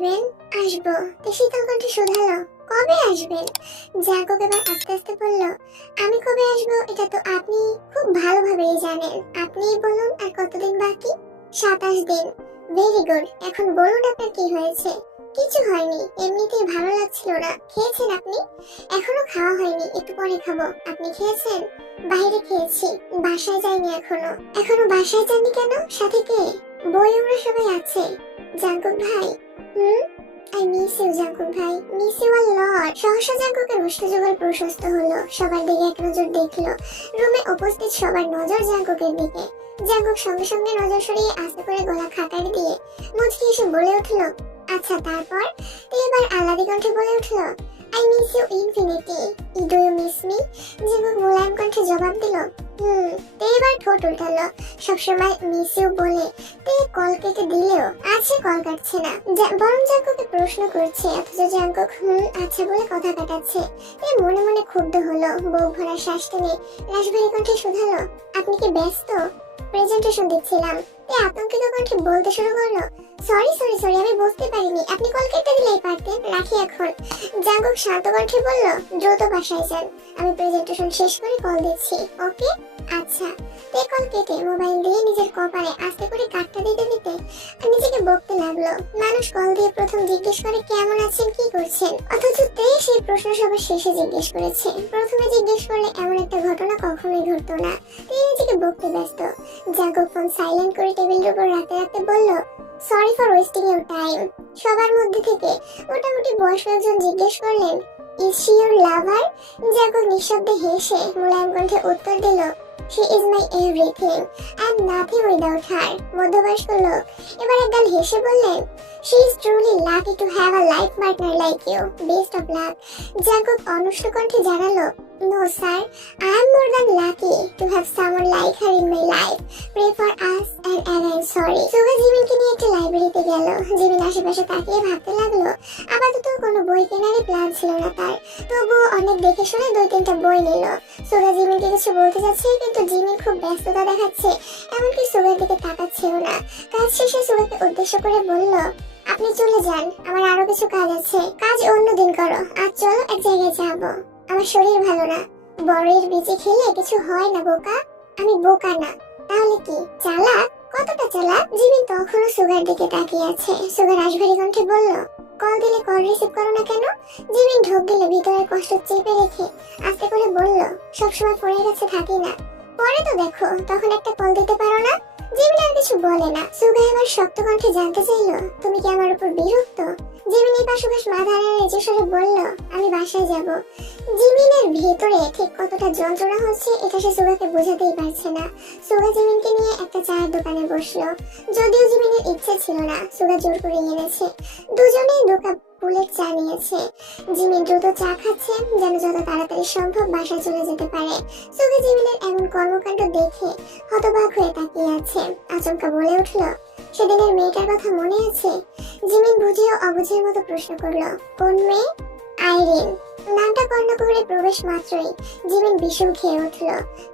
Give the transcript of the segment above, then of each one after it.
আসবেন? আসবো। তো শীতল কণ্ঠে শুধালো, কবে আসবেন? জাঙ্কুক এবার আস্তে আস্তে বলল, আমি কবে আসবো এটা তো আপনি খুব ভালোভাবেই জানেন। আপনিই বলুন আর কতদিন বাকি? 27 দিন। Very good. এখন বলুন আপনার কি হয়েছে? কিছু হয়নি, এমনিতেই ভালো লাগছিল না। খেয়েছেন আপনি? এখনো খাওয়া হয়নি, একটু পরে খাবো। আপনি খেয়েছেন? বাইরে খেয়েছি, বাসায় যাইনি এখনো। এখনো বাসায় যাননি কেন? সাথে কে? বই আমরা সবাই আছে। জাঙ্কুক ভাই। আই মিস ইউ জাঙ্কুক ভাই, মিস ইউ আ লট। সহসা জাঙ্কুকের উষ্ঠযুগল প্রশস্ত হলো, সবার দিকে এক নজর দেখলো। রুমে উপস্থিত সবার নজর জাঙ্কুকের দিকে। জাঙ্কুক সঙ্গে সঙ্গে নজর সরিয়ে আস্তে করে গলা খাকারি দিয়ে মুচকি এসে বলে উঠলো, আচ্ছা তারপর? এবার আহ্লাদি কণ্ঠে বলে উঠলো, I miss you infinity. Do you miss me? Jungkook মোলায়েম কণ্ঠে জবাব দিল, এবার ঠোঁট উল্টালো। সবসময় মিস ইউ বলে কল কেটে দিলেও আছে কল কাটছে না, বরং জাঙ্কুকে প্রশ্ন করছে, অথচ জাঙ্কুক আচ্ছা বলে কথা কাটাচ্ছে। মনে মনে ক্ষুব্ধ হলো। বুক ভরা শ্বাস টেনে রাশভারী কণ্ঠে শুধালো, আপনি কি ব্যস্ত? প্রেজেন্টেশন দিচ্ছিলাম। আতঙ্কিত কণ্ঠে বলতে শুরু করলো, সরি সরি সরি, আমি বুঝতে পারিনি। আপনি কল কেটে দিলেই পারতেন, রাখি এখন। জাঙ্কুক শান্ত কণ্ঠে বলল, দ্রুত বাসায় যান, আমি প্রেজেন্টেশন শেষ করে কল দিচ্ছি। ওকে আচ্ছা। কল কেটে মোবাইল দিয়ে নিজের কপালে আস্তে করে কাটটা দিতে দিতে নিজেকে বকতে লাগলো। মানুষ কল দিয়ে প্রথম জিজ্ঞেস করে কেমন আছেন, কি করছেন, অথচ সেই প্রশ্ন সবার শেষে জিজ্ঞেস করেছে। প্রথমে জিজ্ঞেস করলে এমন একটা ঘটনা কখনোই ঘটতো না। তিনি নিজেকে বকতে ব্যস্ত। জাঙ্কুক ফোন সাইলেন্ট করে টেবিলের উপর রাখতে রাখতে বলল, sorry for wasting your time. সবার মধ্যে থেকে মোটামুটি বয়স্ক একজন জিজ্ঞেস করলেন, is she your lover? Jungkook নিঃশব্দে হেসে মোলায়েম কণ্ঠে উত্তর দিল, she is my everything and nothing without her। মধ্যবয়স্ক লোক এবার একগাল হেসে বললেন, she is truly lucky to have a life partner like you, best of luck। Jungkook অনুষ্ঠ কণ্ঠে জানালো, no sir, I am more than lucky to have someone like her in my life। pray for us and again sorry। সুগা জিমিনকে নিয়ে একটা লাইব্রেরিতে গেল। Jimin আশেপাশে তাকিয়ে ভাবতে লাগলো, আপাতত কোনো বই কেনারই প্ল্যান ছিল না তার, তবুও অনেক দেখে শুনে 2-3টা বই নিল। সুগা জিমিনকে কিছু বলতে যাচ্ছে, কিন্তু জিমিন খুব ব্যস্ততা দেখাচ্ছে, এমনকি সুগার দিকে তাকাচ্ছেও না। কাজ শেষে সুগাকে উদ্দেশ্য করে বলল, আপনি চলে যান, আমার আরো কিছু কাজ আছে। কাজ অন্যদিন করো, আজ চলো এক জায়গায় যাবো। আমার শরীর ভালো না। বড়ের বিচি খেলে কিছু হয় না বোকা। আমি বোকা না, তাহলে কি চালাক? কতটা চালাক? জিমিন তখনও সুগার দিকে তাকিয়ে আছে। সুগার রাশভারী কণ্ঠে বলল, কল দিলে কল রিসিভ করো না কেন? জিমিন ঢোক গেলে ভিতরের কষ্ট চেপে রেখে আস্তে করে বলল, সবসময় ফোনের কাছে থাকি না, পরে তো দেখো তখন একটা কল দিতে পারো না। জিমিন আর কিছু বলে না। সুগা এবার শক্ত কণ্ঠে জানতে চাইলো, তুমি কি আমার উপর বিরক্ত? জিমিন এই পাশাপাশি মাথা নেড়ে সরে বলল, আমি বাসায় যাব। জিমিনের ভেতরে ঠিক কতটা যন্ত্রণা হচ্ছে এটা সে সুগাকে বোঝাতেই পারছে না। সুগা জিমিনকে নিয়ে একটা চায়ের দোকানে বসলো। যদিও জিমিনের ইচ্ছে ছিল না, সুগা জোর করে এনেছে। দুজনেই 2 কাপ বুলেট চা নিয়েছে। জিমিন দ্রুত চা খাচ্ছে, যেন যত তাড়াতাড়ি সম্ভব বাসায় চলে যেতে পারে। সুগা জিমিনের এমন কর্মকাণ্ড দেখে হতবাক হয়ে তাকিয়ে আছে। আচমকা বলে উঠল, সেদিনের মেয়েটার কথা মনে আছে? জিমিন বুঝেও অবুঝের মতো প্রশ্ন করলো, কোন মেয়ে? আইরিন। নামটা কর্ণকুহরে প্রবেশ মাত্রই জিমিন বিষম খেয়ে উঠল।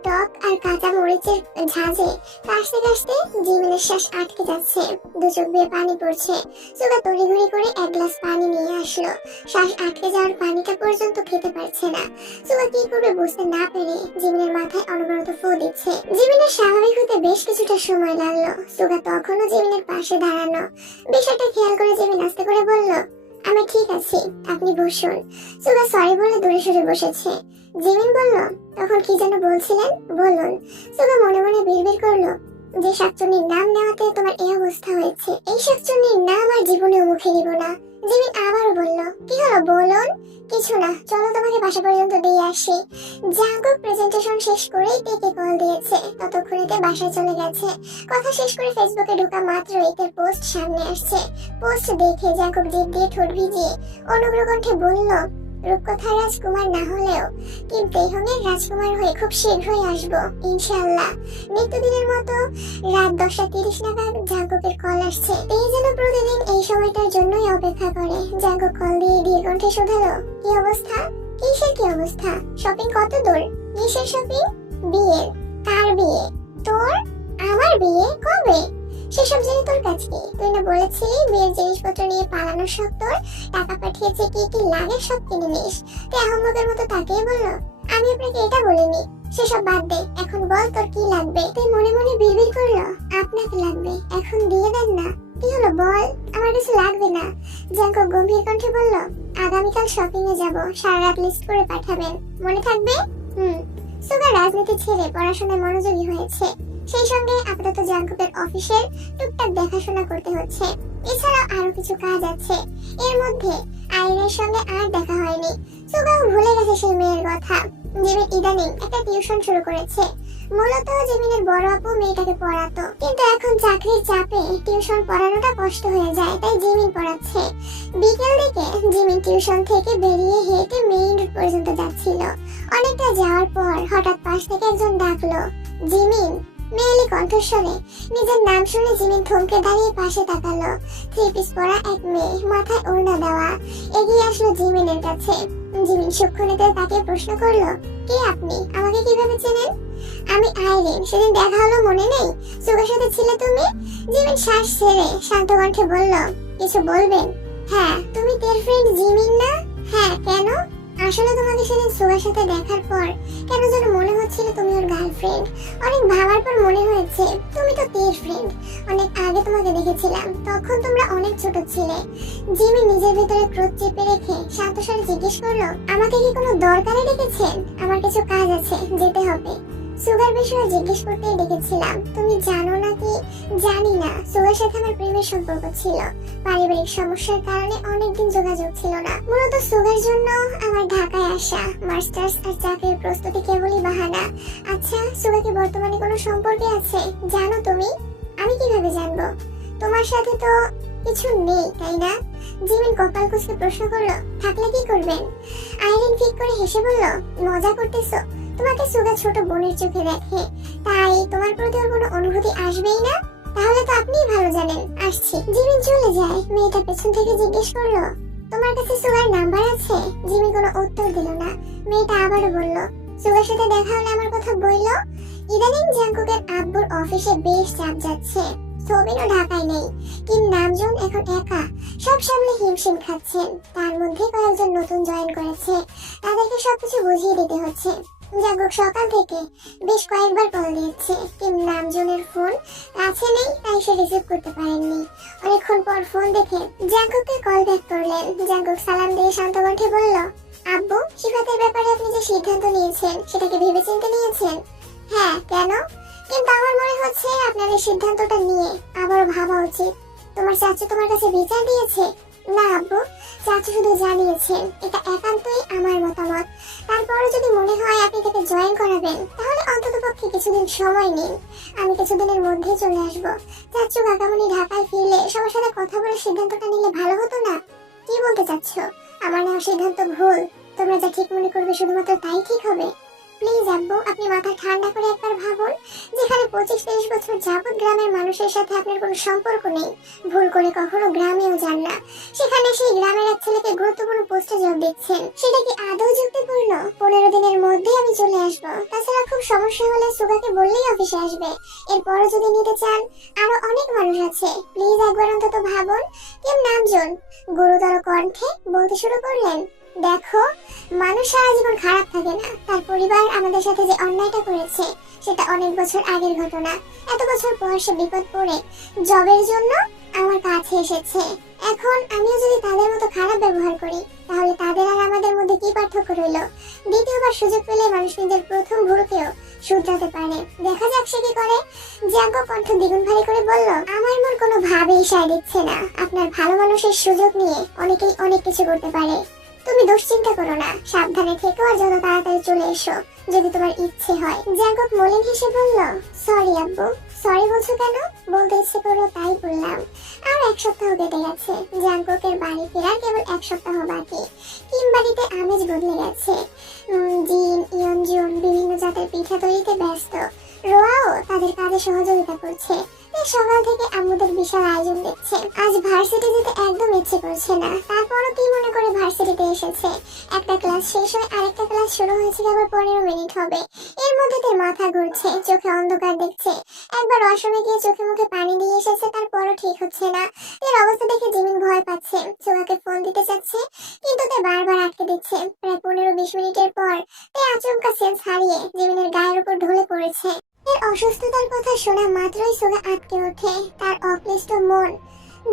টক আর কাঁচা মরিচের ঝাঁজে কাশতে কাশতে জিমিনের শ্বাস আটকে যাচ্ছে, 2 চোখ দিয়ে পানি পড়ছে। সুগা তড়িঘড়ি করে 1 গ্লাস পানি নিয়ে আসলো। শ্বাস আটকে যাওয়ার পানিটা পর্যন্ত খেতে পারছে না। সুগা কি করবে বুঝতে না পেরে জিমিনের মাথায় অনবরত ফু দিচ্ছে। জিমিনের স্বাভাবিক হতে বেশ কিছুটা সময় লাগলো। সুগা তখনও জিমিনের পাশে দাঁড়ানো। বিষয়টা খেয়াল করে জিমিন আস্তে করে বলল, আমি ঠিক আছি, আপনি বসুন। সুগা সরি বলে দূরে সরে বসেছে। জিমিন বলল, তখন কি যেন বলছিলেন, বলুন। সুগা মনে মনে বিড়বিড় করলো, যে শাকচুন্নির নাম নেওয়াতে তোমার এই অবস্থা হয়েছে, এই শাকচুন্নির নাম আর জীবনেও মুখে নিব না। জিমিন আবারও বলল, কি হলো বলুন। কিছু না, চলো তোমাকে বাসা পর্যন্ত দিয়ে আসি। জাঙ্কুক প্রেজেন্টেশন শেষ করেই টেকে কল দিয়েছে, ততক্ষণেতে বাসায় চলে গেছে। কথা শেষ করে ফেসবুকে ঢোকা মাত্রই তার পোস্ট সামনে আসছে। পোস্ট দেখে জাঙ্কুক জিভ দিয়ে ঠোঁট ভিজিয়ে অনুগ্রহ কণ্ঠে বলল, রূপকথার রাজকুমার না হলেও কিন্তু দেহনের রাজকুমার হয়ে খুব শীঘ্রই আসবো ইনশাআল্লাহ। নিত্যদিনের মতো রাত 10:30 নাগাদ জাঙ্কুকের কল আসছে। এই যেন প্রতিদিন এই সময়টার জন্যই অপেক্ষা করে। জাঙ্কুক কল দিয়ে ধীর কণ্ঠে শুধালো, কি অবস্থা? কিসের কি অবস্থা? শপিং কত দূর? কিসের শপিং? বিয়ের। কার বিয়ে? তোর? আমার বিয়ে? কবে? সেসব জেনে তোর কাজ কি? তুই না বলেছিলি বিয়ের জিনিসপত্র নিয়ে পালানোর শখ তোর, টাকা পাঠিয়েছে কি কি লাগে সব কিনে নিস। তুই আহম্মকের মতো তাকেই বললো আমি আপনাকে এটা বলিনি। সেসব বাদ দে, এখন বল তোর কি লাগবে। তুই মনে মনে বিড়বিড় করলো আপনাকে লাগবে, এখন দিয়ে দেন না। কি হলো বল। আমার কিছু লাগবে না। জাঙ্কুক গম্ভীর কণ্ঠে বলল আগামীকাল শপিং এ যাব, সারা রাত লিস্ট করে পাঠাবেন, মনে থাকবে? সুগা রাজনীতি ছেড়ে পড়াশোনায় মনোযোগী হয়েছে। সেই সঙ্গে আপাতত জাঙ্কুকের অফিসের টুকটাক দেখাশোনা করতে হচ্ছে। এছাড়া আরো কিছু কাজ আছে। এর মধ্যে আইনের সঙ্গে আর দেখা হয়নি। সুগাও ভুলে গেছে সেই মেয়ের কথা। জিমিন ইদানিং একটা টিউশন শুরু করেছে। মূলত জিমিনের বড় আপু মেয়েটাকে পড়াতো, কিন্তু এখন চাকরির চাপে টিউশন পড়ানোটা কষ্ট হয়ে যায়, তাই জিমিন পড়াচ্ছে। বিকেল দিকে জিমিন টিউশন থেকে বেরিয়ে হেঁটে মেইন রোড পর্যন্ত যাচ্ছিল। অনেকটা যাওয়ার পর হঠাৎ পাশ থেকে একজন ডাকলো জিমিন। মেয়েলি কণ্ঠস্বরে নিজের নাম শুনে জিমিন থমকে দাঁড়িয়ে পাশে তাকালো। থ্রি পিস পরা এক মেয়ে, মাথায় ওড়না দেওয়া, এগিয়ে আসলো জিমিনের কাছে। জিমিন সূক্ষ্ম নেত্রে তাকে প্রশ্ন করলো কে আপনি, আমাকে কিভাবে চেনেন? আমি আইরিন, সেদিন দেখা হলো মনে নেই? সুগার সাথে ছিলে তুমি? জিমিন শ্বাস ছেড়ে শান্ত কণ্ঠে বলল কিছু বলবেন? হ্যাঁ, তুমি তের ফ্রেন্ড জিমিন না? হ্যাঁ, কেন? আসলে তোমাকে সেদিন সুগার সাথে দেখার পর কেন যেন মনে হচ্ছিল তুমি ওর গার্লফ্রেন্ড। অনেক ভাবার পর মনে হয়েছে তুমি তো তের ফ্রেন্ড। অনেক আগে তোমাকে দেখেছিলাম, তখন তোমরা অনেক ছোট ছিলে। জিমি নিজের ভিতরে ক্রোধ চেপে রেখে শান্ত স্বরে জিজ্ঞেস করলো আমাকে কি কোনো দরকারে ডেকেছেন? আমার কিছু কাজ আছে, যেতে হবে। সুগার বিষয়ে জিজ্ঞেস করতেই ডেকেছিলাম। তুমি জানো নাকি? জানি না। সুগার সাথে আমার প্রেমের সম্পর্ক ছিল। পারিবারিক সমস্যার কারণে অনেকদিন যোগাযোগ ছিল না। মূলত সুগার জন্য আমার ঢাকায় আসা। মাস্টার্স আর চাকরির প্রস্তুতি কেবলই বাহানা। আচ্ছা, সুগাকে বর্তমানে কোনো সম্পর্কে আছে জানো তুমি? আমি কিভাবে জানবো? তোমার সাথে তো কিছু নেই, তাই না? জিমিন কপাল কুঁচকে প্রশ্ন করলো থাকলে কি করবেন? আইরিন ঠিক করে হেসে বলল মজা করতেছো? তোমাকে সুগা ছোট বোনের চোখে দেখে, তাই তোমার প্রতি ওর কোনো অনুভূতি আসবেই না? তাহলে তো আপনিই ভালো জানেন। আসছি। জিমিন চলে যায়। মেয়েটা পেছন থেকে জিজ্ঞেস করলো তোমার কাছে সুগার নাম্বার আছে? জিমিন কোনো উত্তর দিল না। মেয়েটা আবারও বলল সুগার সাথে দেখা হলে আমার কথা বললো। ইদানিং জাঙ্কুকের আব্বুর অফিসে বেশ চাপ যাচ্ছে। সবিনও ঢাকায় নেই। কিম নামজুন এখন একা, সব সামনে হিমশিম খাচ্ছেন। তার মধ্যে কয়েকজন নতুন জয়েন করেছে, তাদেরকে সবকিছু বুঝিয়ে দিতে হচ্ছে। জাঙ্কুক সকাল থেকে বেশ কয়েকবার কল দিয়েছে। কিম নামজুনের ফোন কাছে নেই, তাই সে রিসিভ করতে পারেননি। অনেকক্ষণ পর ফোন দেখে জাঙ্কুককে কল ব্যাক করলেন। জাঙ্কুক সালাম দিয়ে শান্ত কণ্ঠে বলল আব্বু, সিফাতের ব্যাপারে আপনি যে সিদ্ধান্ত নিয়েছেন সেটা কি ভেবেচিন্তে নিয়েছেন? হ্যাঁ, কেন? কিন্তু আমার মনে হচ্ছে আপনার এই সিদ্ধান্তটা নিয়ে আবারও ভাবা উচিত। তোমার চাচু তোমার কাছে বিচার দিয়েছে? না আব্বু, চাচু শুধু জানিয়েছেন এটা একান্তই আমার মতামত। তারপরে যদি মনে হয় আপনি তাকে জয়েন করাবেন, তাহলে অন্ততপক্ষে কিছুদিন সময় নিন। আমি কিছুদিনের মধ্যেই চলে আসবো। চাচু কাকামণি ঢাকায় ফিরলে সবার সাথে কথা বলে সিদ্ধান্তটা নিলে ভালো হতো না? কি বলতে চাচ্ছ? আমার নেওয়া সিদ্ধান্ত ভুল? তোমরা যা ঠিক মনে করবে শুধুমাত্র তাই ঠিক হবে? প্লিজ আব্বু, আপনি মাথা ঠান্ডা করে একবার ভাবুন। যেখানে 25-30 বছর যাবত গ্রামের মানুষের সাথে আপনার কোনো সম্পর্ক নেই, ভুল করে কখনো গ্রামেও যান না, সেখানে সেই গ্রামের এক ছেলেকে গুরুত্বপূর্ণ পোস্টে যোগ দিচ্ছেন, সেটা কি আদৌ যুক্তিপূর্ণ? 15 দিনের মধ্যে আমি চলে আসবো। তাছাড়া খুব সমস্যা হলে সুগাকে বললেই অফিসে আসবে। এরপরও যদি নিতে চান, আরো অনেক মানুষ আছে। প্লিজ একবার অন্তত ভাবুন। কিম নামজুন গুরুতর কণ্ঠে বলতে শুরু করলেন দেখো, মানুষ সারা জীবন খারাপ থাকে না। তার পরিবার আমাদের সাথে যে অন্যায়টা করেছে সেটা অনেক বছর আগের ঘটনা। এত বছর পর সে বিপদ পড়ে জবের জন্য আমার কাছে এসেছে। এখন আমিও যদি তাদের মতো খারাপ ব্যবহার করি, তাহলে তাদের আর আমাদের মধ্যে কি পার্থক্য রইল? দ্বিতীয়বার সুযোগ পেলে মানুষ নিজের প্রথম ভুলকেও শুধরাতে পারে। দেখা যাক সে কি করে। জাঙ্কুক কণ্ঠ দ্বিগুণ ভারী করে বলল আমার মন কোনো ভাবেই সায় দিচ্ছে না। আপনার ভালো মানুষের সুযোগ নিয়ে অনেকেই অনেক কিছু করতে পারে। তুমি দুশ্চিন্তা করো না, সাবধানে থেকো আর যত তাড়াতাড়ি চলে এসো যদি তোমার ইচ্ছে হয়। জাঙ্কুক মলিন হেসে বলল সরি আব্বু। সরি বলছো কেন? বলতে ইচ্ছে করলো তাই বললাম। আর 1 সপ্তাহ কেটে গেছে। জাঙ্কুকের বাড়ি ফেরার কেবল 1 সপ্তাহ বাকি। কিম বাড়িতে আমেজ বদলে গেছে। জিন, ইয়নজুন বিভিন্ন জাতের পিঠা তৈরিতে ব্যস্ত। রোয়াও তাদের কাজে সহযোগিতা করছে। সকাল থেকে আম্মুদের বিশাল আয়োজন দেখছে। আজ ভার্সিটি যেতে একদম ইচ্ছে করছে না, তারপরও কি মনে করে ভার্সিটিতে এসেছে। একটা ক্লাস শেষ হয়ে আরেকটা ক্লাস শুরু হয়েছে, আবার 15 মিনিট হবে। এর মধ্যে তার মাথা ঘুরছে, চোখে অন্ধকার দেখছে। একবার ওয়াশরুমে গিয়ে চোখে মুখে পানি দিয়ে এসেছে, তারপরও ঠিক হচ্ছে না। এর অবস্থা দেখে জিমিন ভয় পাচ্ছে, সোহাকে ফোন দিতে চাচ্ছে কিন্তু তে বারবার আটকে দিচ্ছে। প্রায় 15-20 মিনিটের পর তে আচমকা সেন্স হারিয়ে জিমিনের গায়ের উপর ঢলে পড়েছে। এর অসুস্থতার কথা শোনা মাত্রই সোগা আটকে ওঠে। তার অক্লিষ্ট মন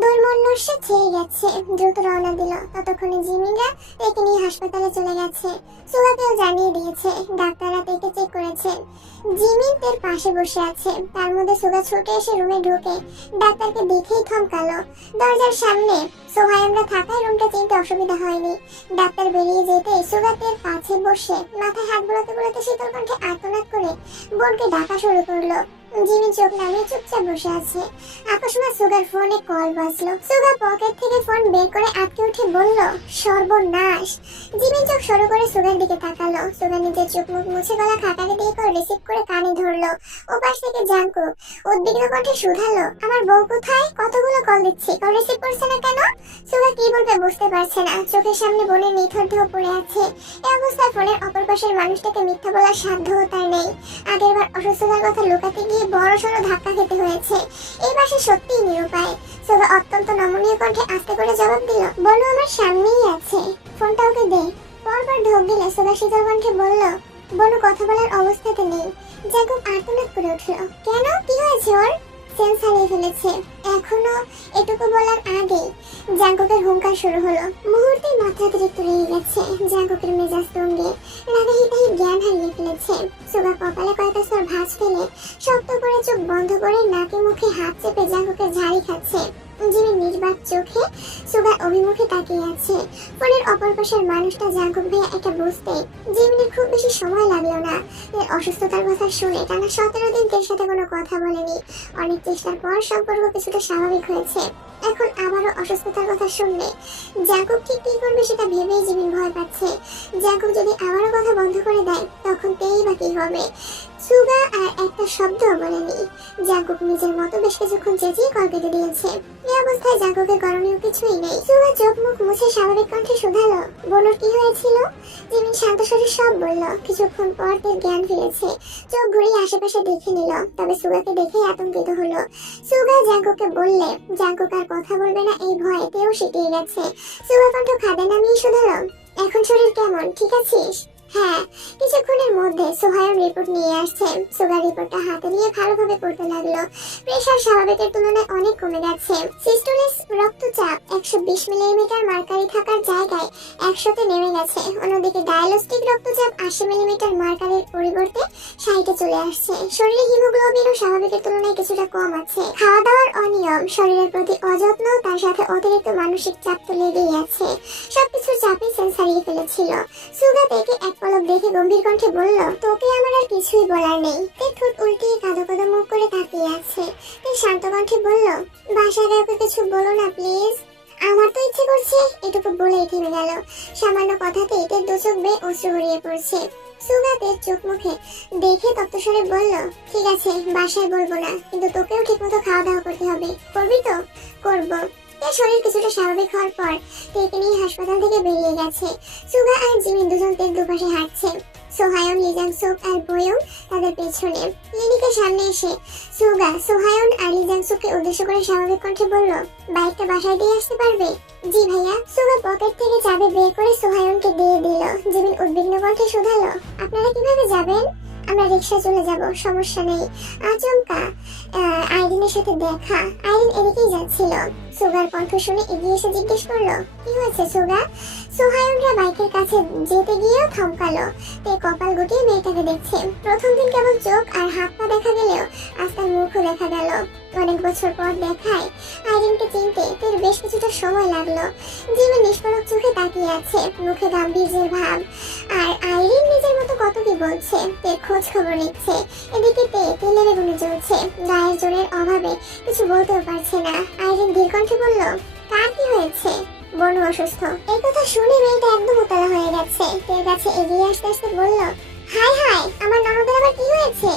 দৈমনস্যে ছেয়ে গেছে, দ্রুত রওনা দিল। ততক্ষণে জিমিনরা তাকে নিয়ে হাসপাতালে চলে গেছে। সোগাকেও জানিয়ে দিয়েছে, ডাক্তাররা তাকে চেক করেছেন। জিমিন তার পাশে বসে আছে, তার মধ্যে সোগা ছুটে এসে রুমে ঢুকে ডাক্তারকে দেখেই থমকালো। দরজার সামনে সোহায়নরা থাকায় রুমটা চিনতে অসুবিধা হয়নি। ডাক্তার বেরিয়ে যেতে সোগাতের কাছে বসে মাথায় হাত বোলাতে বোলাতে শীতল কণ্ঠে আর্তনাদ করে বোনকে ডাকা শুরু করলো। জিমি চোখ নামিয়ে চুপচাপ বসে আছে। আকস্মাৎ সুগার ফোনে কল বাজলো। সুগা পকেট থেকে ফোন বের করে আটকে উঠে বলল, সর্বনাশ। জিমি চোখ সরু করে সুগার দিকে তাকালো। সুগা নিজের চোখ মুখ মুছে গলা খাটাকে দিয়ে কল রিসিভ করে কানে ধরলো। ওপাশ থেকে জাঙ্কুক উদ্বিগ্ন কণ্ঠে শুধালো, আমার বউ কোথায়? কতগুলো কল দিচ্ছি, কল রিসিভ করছে না কেন? সুগা কি বলবে বুঝতে পারছে না। চোখের সামনে বোনের নিথর দেহ পড়ে আছে। এই অবস্থায় ফোনের অপর পাশের মানুষটাকে মিথ্যা বলার সাধ্যও তার নেই। আগেরবার অসুস্থতার কথা লুকাতে গিয়ে বড় সড়ো ধাক্কা খেতে হয়েছে। এইবার সে সত্যিই নিরুপায়। সুগা অত্যন্ত নমনীয় কণ্ঠে আস্তে করে জবাব দিল, বলো আমার সামনেই আছে, ফোনটা ওকে দে। পরপর ঢোক দিলে সুগা শীতল কণ্ঠে বলল, বনু কথা বলার অবস্থাতে নেই। জাগুব আর্তনাদ করে উঠল, কেন, কি হয়েছে ওর? সেন্স হারিয়ে ফেলেছে। এখনো এটুকু বলার আগেই জাঙ্কুকের হুঙ্কার শুরু হলো। মুহূর্তেই মাত্রাতিরিক্ত রেগে গেছে। জাঙ্কুকের মেজাজ তঙ্গে রাগে হিতাহি জ্ঞান হারিয়ে ফেলেছে। সুগা কপালে কয়েকটা স্তর ভাঁজ ফেলে শক্ত করে চোখ বন্ধ করে নাকে মুখে হাত চেপে জাঙ্কুকের ঝাড়ি খাচ্ছে। জিমি নির্বাক চোখে সুগার অভিমুখে তাকিয়ে আছে। ফোনের অপর পাশের মানুষটা জাঙ্কুক ভাইয়া এটা বুঝতে জিমিনের খুব বেশি সময় লাগলো না। এর অসুস্থতার কথা শুনে টানা 17 দিন তার সাথে কোনো কথা বলেনি। অনেক চেষ্টার পর সম্পর্ক কিছুটা স্বাভাবিক হয়েছে। এখন আবারও অসুস্থতার কথা শুনলে জাঙ্কুক ঠিক কি করবে সেটা ভেবেই জিমিন ভয় পাচ্ছে। জাঙ্কুক যদি আবারও কথা বন্ধ করে দেয় তখন তেই বা কি হবে। সুগা আর একটা শব্দও বলেনি। জাঙ্কুক নিজের মতো বেশ কিছুক্ষণ চেঁচিয়ে কল কেটে দিয়েছে। এই অবস্থায় জাঙ্কুকের করণীয় কিছুই নেই। সুগা চোখ মুখ মুছে স্বাভাবিক কণ্ঠে শুধালো, বোনের কি হয়েছিল? জিমিন শান্ত স্বরে সব বলল। কিছুক্ষণ পর তার জ্ঞান ফিরেছে। চোখ ঘুরিয়ে আশেপাশে দেখে নিল, তবে সুগাকে দেখেই আতঙ্কিত হলো। সুগা জাঙ্কুককে বললে জাঙ্কুক আর কথা বলবে না এই ভয়ে তেও শিখিয়ে গেছে। সুগা কণ্ঠ খাদে নামিয়ে শুধালো, এখন শরীর কেমন, ঠিক আছিস? হ্যাঁ। কিছুক্ষণের মধ্যে সোহায়ন রিপোর্ট নিয়ে আসছে। সুগার রিপোর্টটা হাতে নিয়ে ভালোভাবে পড়তে লাগলো। প্রেশার স্বাভাবিকের তুলনায় অনেক কমে গেছে। সিস্টোলিক রক্তচাপ 120 মিলিমিটার মার্কারি থাকার জায়গায় 100-তে নেমে গেছে। অন্যদিকে ডায়ালস্টিক রক্তচাপ 80 মিলিমিটার মার্কারির পরিবর্তে 60-এ চলে আসছে। শরীরে হিমোগ্লোবিনও স্বাভাবিকের তুলনায় কিছুটা কম আছে। খাওয়া দাওয়ার অনিয়ম, শরীরের প্রতি অযত্ন, তার সাথে অতিরিক্ত মানসিক চাপ তো লেগেই আছে। সবকিছুর চাপে সেন্স হারিয়ে ফেলেছিল। সুগা থেকে এক পলক দেখে গম্ভীর কণ্ঠে বলল, তোকে আমার আর কিছুই বলার নেই। তে ঠোঁট উল্টিয়ে কাঁদো কাঁদো মুখ করে তাকিয়ে আছে। তে শান্ত কণ্ঠে বলল, বাসায় কাউকে কিছু বলো না প্লিজ। আমার তো ইচ্ছে করছে, এটুকু বলেই থেমে গেল। সামান্য কথাতে এতে দু চোখ বেয়ে অশ্রু গড়িয়ে পড়ছে। সুগাতে চোখ মুখে দেখে তপ্তস্বরে বলল, ঠিক আছে বাসায় বলবো না, কিন্তু তোকেও ঠিকমতো খাওয়া দাওয়া করতে হবে। করবি তো? করবো। শরীর কিছুটা স্বাভাবিক হওয়ার পর তেকে নিয়ে হাসপাতাল থেকে বেরিয়ে গেছে। সুগা আর জিমিন দুজন তের দুপাশে হাঁটছে। সোহায়ন, লিজাংসুক আর বয়ং তাদের পেছনে। ক্লিনিকের সামনে এসে সুগা সোহায়ন আর লিজাংসুককে উদ্দেশ্য করে স্বাভাবিক কণ্ঠে বলল, বাইকটা বাসায় দিয়ে আসতে পারবে? জি ভাইয়া। সুগা পকেট থেকে চাবি বের করে সোহায়নকে দিয়ে দিল। জিমিন উদ্বিগ্ন কণ্ঠে শুধালো, আপনারা কিভাবে যাবেন? আমরা রিক্সা চলে যাব, সমস্যা নেই। আচমকা আইরিনের সাথে দেখা। আইরিন এদিকেই যাচ্ছিল। সুগার কণ্ঠ শুনে এগিয়ে এসে জিজ্ঞেস করলো, কি হয়েছে সুগা? সোহায়নরা বাইকের কাছে যেতে গিয়েও থমকালো। তে কপাল গুটিয়ে মেয়েটাকে দেখছে। প্রথম দিন কেবল চোখ আর হাত পা দেখা গেলেও আজ তার মুখও দেখা গেল। অনেক বছর পর দেখায় আইরিনকে চিনতে তের বেশ কিছুটা সময় লাগলো। জিমি নিষ্পলক চোখে তাকিয়ে আছে, মুখে গাম্ভীর্যের ভাব। আর আইরিন নিজের মতো কত কি বলছে, তের খোঁজ খবর নিচ্ছে। এদিকে তে তেলের গুণে চলছে। গায়ের জোরের অভাবে কিছু বলতেও পারছে না। আইরিন ধীর কণ্ঠে বলল, কার কি হয়েছে? বনু অসুস্থ। এই কথা শুনে মেয়েটা একদম উতলা হয়ে গেছে। তের কাছে এগিয়ে আসতে আসতে বলল, হাই হাই, আমার ননদের আবার কি হয়েছে?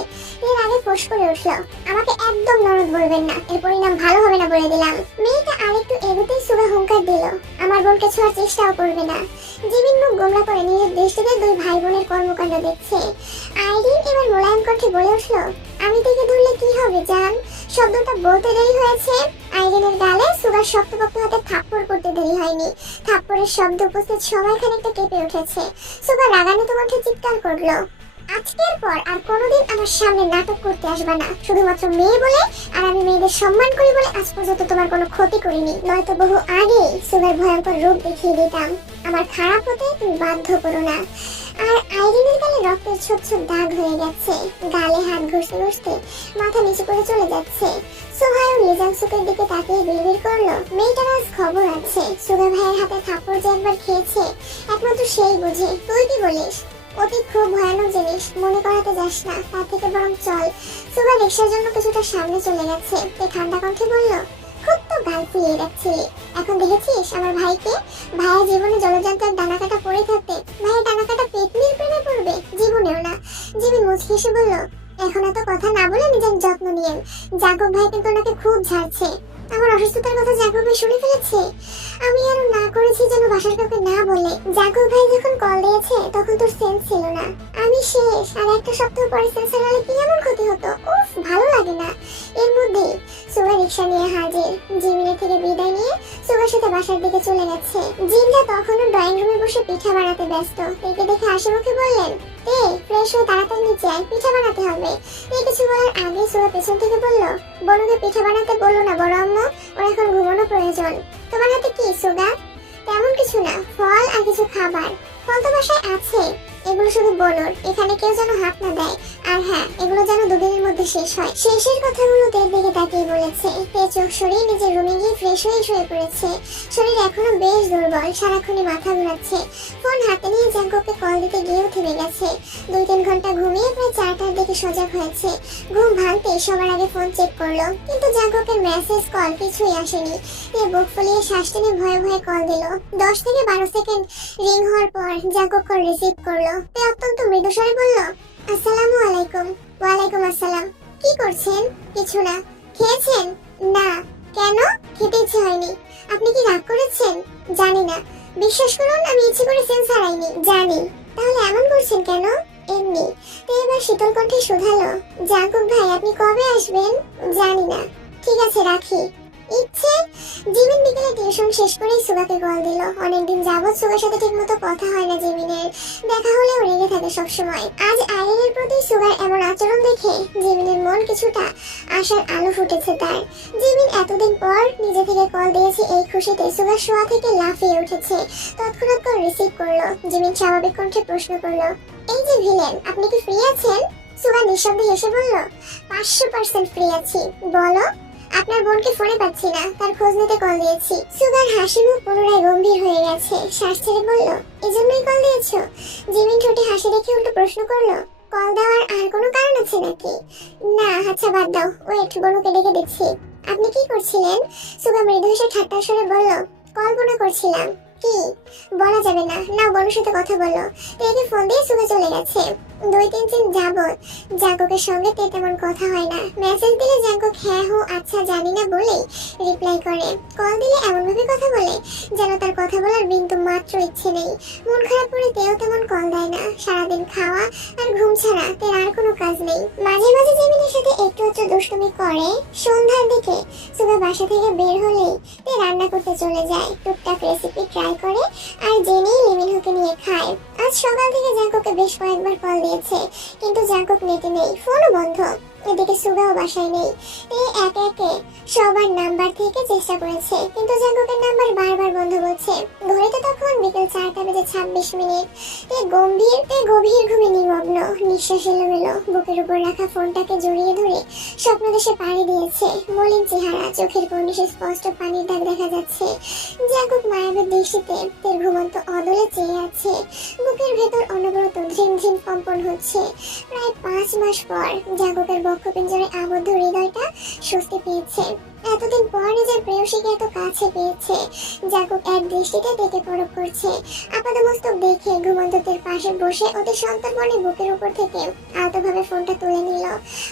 এর আগে ফোঁস করে উঠলো, আমাকে একদম ননদ বলবেন না, এর পরিণাম ভালো হবে না বলে দিলাম। মেয়েটা আরেকটু এগোতেই সুগা হুঙ্কার দিল, আমার বোনকে ছোঁয়ার চেষ্টাও করবে না। জিমিন মুখ গোমরা করে নিজের দৃষ্টিতে দুই ভাই বোনের কর্মকাণ্ড দেখছে। আইরিন এবার মোলায়েম কণ্ঠে বলে উঠলো, আমি থেকে ধরলে কি হবে জান? শব্দটা বলতে দেরি হয়েছে। আইরিনের গালে সুগার শক্তপোক্ত হাতে থাপ্পড় করতে দেরি হয়নি। থাপ্পড়ের শব্দ উপস্থিত সবাই খানিকটা কেঁপে উঠেছে। সুগার রাগান্বিত কণ্ঠে চিৎকার করলো, আজকের পর আর কোনোদিন আমার সামনে নাটক করতে আসবে না। শুধুমাত্র মেয়ে বলে আর আমি মেয়েদের সম্মান করি বলে আজ পর্যন্ত তোমার কোনো ক্ষতি করিনি, নয়তো বহু আগে সুগার ভয়ঙ্কর রূপ দেখিয়ে দিতাম। আমার খারাপ হতে তুমি বাধ্য করো না। আর আইরিনের গালে রক্তের ছোপ ছোপ দাগ হয়ে গেছে, গালে হাত ঘষতে ঘষতে মাথা নিচু করে চলে যাচ্ছে। সোহায়ও লিজান সুকের দিকে তাকিয়ে বিড়বিড় করলো, মেয়েটার আজ খবর আছে। সুগা ভাইয়ের হাতে থাপ্পড় যে একবার খেয়েছে একমাত্র সেই বুঝে। তুই কি বলিস? অতীত খুব ভয়ানক জিনিস, মনে করাতে যাস না, তার থেকে বরং চল। সুগা রিক্সার জন্য কিছুটা সামনে চলে গেছে। তে ঠান্ডা কণ্ঠে বলল, খুব তো গাল ফুলিয়ে রাখছিলি, এখন দেখেছিস আমার ভাইকে? ভাইয়ের জীবনে জলযন্ত্রের ডানা কাটা পড়ে থাকতে ভাইয়ের ডানা কাটা পেতনির প্রেমে পড়বে? জীবনেও না। জিমিন মুচকি হেসে বলল, এখন এত কথা না বলে নিজের যত্ন নিয়েন। জাগব ভাই কিন্তু ওনাকে খুব ঝাড়ছে। আমার অসুস্থতার কথা জাগব ভাই শুনে ফেলেছে। আমি আরো না করেছি যেন বাসার কাউকে না বলে। জাগব ভাই যখন কল দিয়েছে তখন তোর সেন্স ছিল না। আমি শেষ, আর একটা সপ্তাহ পরে সেন্সার হলে কি এমন ক্ষতি হতো? উফ, ভালো লাগে না। এর মধ্যেই সুগা রিক্সা নিয়ে হাজির। জিমিনের থেকে বিদায় নিয়ে সুগার সাথে বাসার দিকে চলে গেছে। জিনরা তখনও ড্রয়িং রুমে বসে পিঠা বানাতে ব্যস্ত। একে দেখে হাসি মুখে বললেন, এ ফ্রেশ হয়ে তাড়াতাড়ি নিচে আয়, পিঠা বানাতে হবে। এই কিছু বলার আগে সুগা পেছন থেকে বলল, বনুকে পিঠা বানাতে বললো না বড় আম্মু, ওর এখন ঘুমানো প্রয়োজন। তোমার হাতে কি সুগা? তেমন কিছু না, ফল আর কিছু খাবার। ফল তো বাসায় আছে, এগুলো শুধু বলুন, এখানে কেউ যেন হাত না দেয়। আর হ্যাঁ, এগুলো যেন দুদিনের মধ্যে শেষ হয়। শেষের কথাগুলো তের দিকে তাকিয়ে বলেছে। তে চোখ সরিয়ে নিজের রুমে গিয়ে ফ্রেশ হয়ে শুয়ে পড়েছে। শরীর এখনো বেশ দুর্বল, সারাক্ষণই মাথা ঘুরাচ্ছে। ফোন হাতে নিয়ে জাঙ্কুকে কল দিতে গিয়েও থেমে গেছে। 2-3 ঘন্টা ঘুমিয়ে প্রায় 4টার দিকে সজাগ হয়েছে। ঘুম ভাঙতে সবার আগে ফোন চেক করলো, কিন্তু জাঙ্কুকের মেসেজ কল কিছুই আসেনি। তে বুক ফুলিয়ে শ্বাস টেনে ভয়ে ভয়ে কল দিল। 10 থেকে 12 সেকেন্ড রিং হওয়ার পর জাঙ্কুক কল রিসিভ করলো। তে অত্যন্ত মৃদু স্বরে বলল, আসসালামু আলাইকুম। ওয়ালাইকুম আসসালাম। কি করছেন? কিছু না। খেয়েছেন? না। কেন? খেতে ইচ্ছে হয়নি। আপনি কি রাগ করেছেন? জানি না। বিশ্বাস করুন, আমি ইচ্ছে করে সেন্স হারাইনি। জানি। তাহলে এমন করছেন কেন? এমনি। তো এবার শীতল কণ্ঠে শুধালো, জাঙ্কুক ভাই আপনি কবে আসবেন? জানি না। ঠিক আছে, রাখি। ইচ্ছে। জিমিন বিকেলে টিউশন শেষ করেই সুগাকে কল দিল। অনেকদিন যাবৎ সুগার সাথে ঠিকমতো কথা হয় না জিমিনের। দেখা হলেও রেগে থাকে সবসময়। আজ আইরিনের প্রতি সুগার এমন আচরণ দেখে জিমিনের মন কিছুটা আশার আলো ফুটেছে তার। জিমিন এতদিন পর নিজে থেকে কল দিয়েছে, এই খুশিতে সুগার শোয়া থেকে লাফিয়ে উঠেছে। তৎক্ষণাৎ কল রিসিভ করলো। জিমিন স্বাভাবিক কণ্ঠে প্রশ্ন করলো, এই যে ভিলেন, আপনি কি ফ্রি আছেন? সুগার নিঃশব্দে হেসে বলল, 500% ফ্রি আছি। বলো। আপনার বোনকে ফোনে পাচ্ছি না, তার খোঁজ নিতে কল দিয়েছি। সুগার হাসি মুখ পুনরায় গম্ভীর হয়ে গেছে। শ্বাস ছেড়ে বলল, এজন্যই কল দিয়েছো? জিমিন ঠোঁটে হাসি রেখে উল্টো প্রশ্ন করলো, কল দেওয়ার আর কোনো কারণ আছে নাকি? না। আচ্ছা বাদ দাও, ওয়েট, বোনকে ডেকে দিচ্ছি। আপনি কি করছিলেন? সুগা মৃদু হেসে ঠাট্টার স্বরে বলল, কল্পনা করছিলাম। কি? বলা যাবে না। না, বোনের সাথে কথা বলো। তেকে ফোন দিয়ে সুগা চলে গেছে। 2-3 দিন যাবত জাঙ্কুকের সঙ্গে তেমন কথা হয় না। মেসেজ দিলে জাঙ্কুক হ্যাঁ হো আচ্ছা জানি না বলেই রিপ্লাই করে। কল দিলে এমন ভাবে কথা বলে যেন তার কথা বলার বিন্দু মাত্র ইচ্ছে নেই। মন খারাপ করে তেও তেমন কল দেয় না। সারাদিন খাওয়া আর ঘুম ছাড়া তের আর কোনো কাজ নেই। মাঝে মাঝে জিমিনের সাথে একটু একটু দুষ্টুমি করে। সন্ধ্যার দিকে সুগা বাসা থেকে বের হলেই তে রান্না করতে চলে যায়। টুকটাক রেসিপি ট্রাই করে আর জেনেই লিমিনহুকে নিয়ে খায়। আজ সকাল থেকে জাঙ্কুকে বেশ কয়েকবার কল দিয়েছে, কিন্তু জাঙ্কুক নেটে নেই, ফোনও বন্ধ। এদিকে সুগাও বাসায় নেই। একে একে সবার নাম্বার থেকে চেষ্টা করেছে, কিন্তু জাঙ্কুকের নাম্বার বারবার বন্ধ বলছে। ঘড়িতে তখন বিকেল 4:26। গভীর ঘুমে নিমগ্ন। নিঃশ্বাস এলোমেলো। বুকের উপর রাখা ফোনটাকে জড়িয়ে ধরে স্বপ্নদেশে পাড়ি দিয়েছে। মলিন চেহারা, চোখের কর্নিশে স্পষ্ট পানির দাগ দেখা যাচ্ছে। জাঙ্কুক মায়াবী দৃষ্টিতে তের ঘুমন্ত অদলে চেয়ে আছে। বুকের ভেতর অনবরত ঝিম ঝিম কম্পন হচ্ছে। প্রায় 5 মাস পর জাঙ্কুকের বক্ষপিঞ্জরে আবদ্ধ হৃদয়টা স্বস্তি পেয়েছে। এতদিন পর নিজের প্রেয়সীকে এত কাছে পেয়েছে। জাঙ্কুক এক দৃষ্টিতে দেখে পরখ করছে। আপাদমস্তক দেখে ঘুমন্তদের পাশে বসে ওদের সন্তর্পণে বুকের উপর থেকে আলতোভাবে ফোনটা তুলে নিল।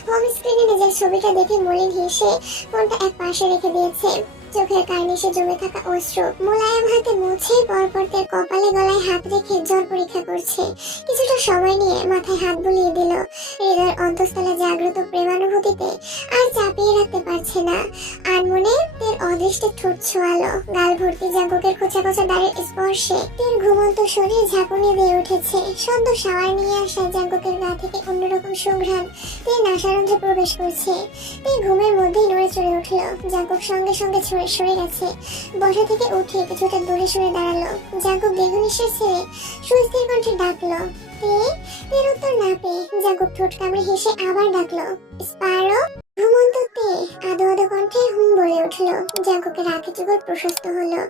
হোম স্ক্রিনে নিজের ছবিটা দেখে মলিন হেসে ফোনটা এক পাশে রেখে দিয়েছে। চোখের কার্নিশে জমে থাকা অশ্রু মোলায়েম হাতে মুছে পরপর তার কপালে গলায় হাত রেখে জ্বর পরীক্ষা করছে। কিছুটা সময় নিয়ে মাথায় হাত বুলিয়ে দিল। হৃদয়ের অন্তঃস্থলে জাগ্রত প্রেমানুভূতিতে আর চাপিয়ে রাখতে পারছে না। আর মনে তের অদৃষ্টে ঠোঁট ছোঁয়ালো। গাল ভর্তি জাঙ্কুকের খোঁচা খোঁচা দাঁড়ের স্পর্শে তের ঘুমন্ত শরীর ঝাঁকুনি দিয়ে উঠেছে। সদ্য শাওয়ার নিয়ে আসা জাঙ্কুকের গা থেকে অন্যরকম সুঘ্রাণ তের নাসারন্ধ্রে প্রবেশ করছে। তের ঘুমের মধ্যেই নড়ে চড়ে উঠল। জাঙ্কুক সঙ্গে সঙ্গে সরে গেছে। বসা থেকে উঠে কিছুটা দূরে সরে দাঁড়ালো। জাঙ্কুক দীর্ঘ নিঃশ্বাস ছেড়ে সুস্থির কণ্ঠে ডাকলো, তের উত্তর না পেয়ে জাঙ্কুক ঠোঁট কামড়ে হেসে আবার ডাকলো, স্পারো। ঘুমন্ত তে আদো আদো কণ্ঠে হুম বলে উঠল। জাঙ্কুকের আঁখি যুগল প্রশস্ত হলো।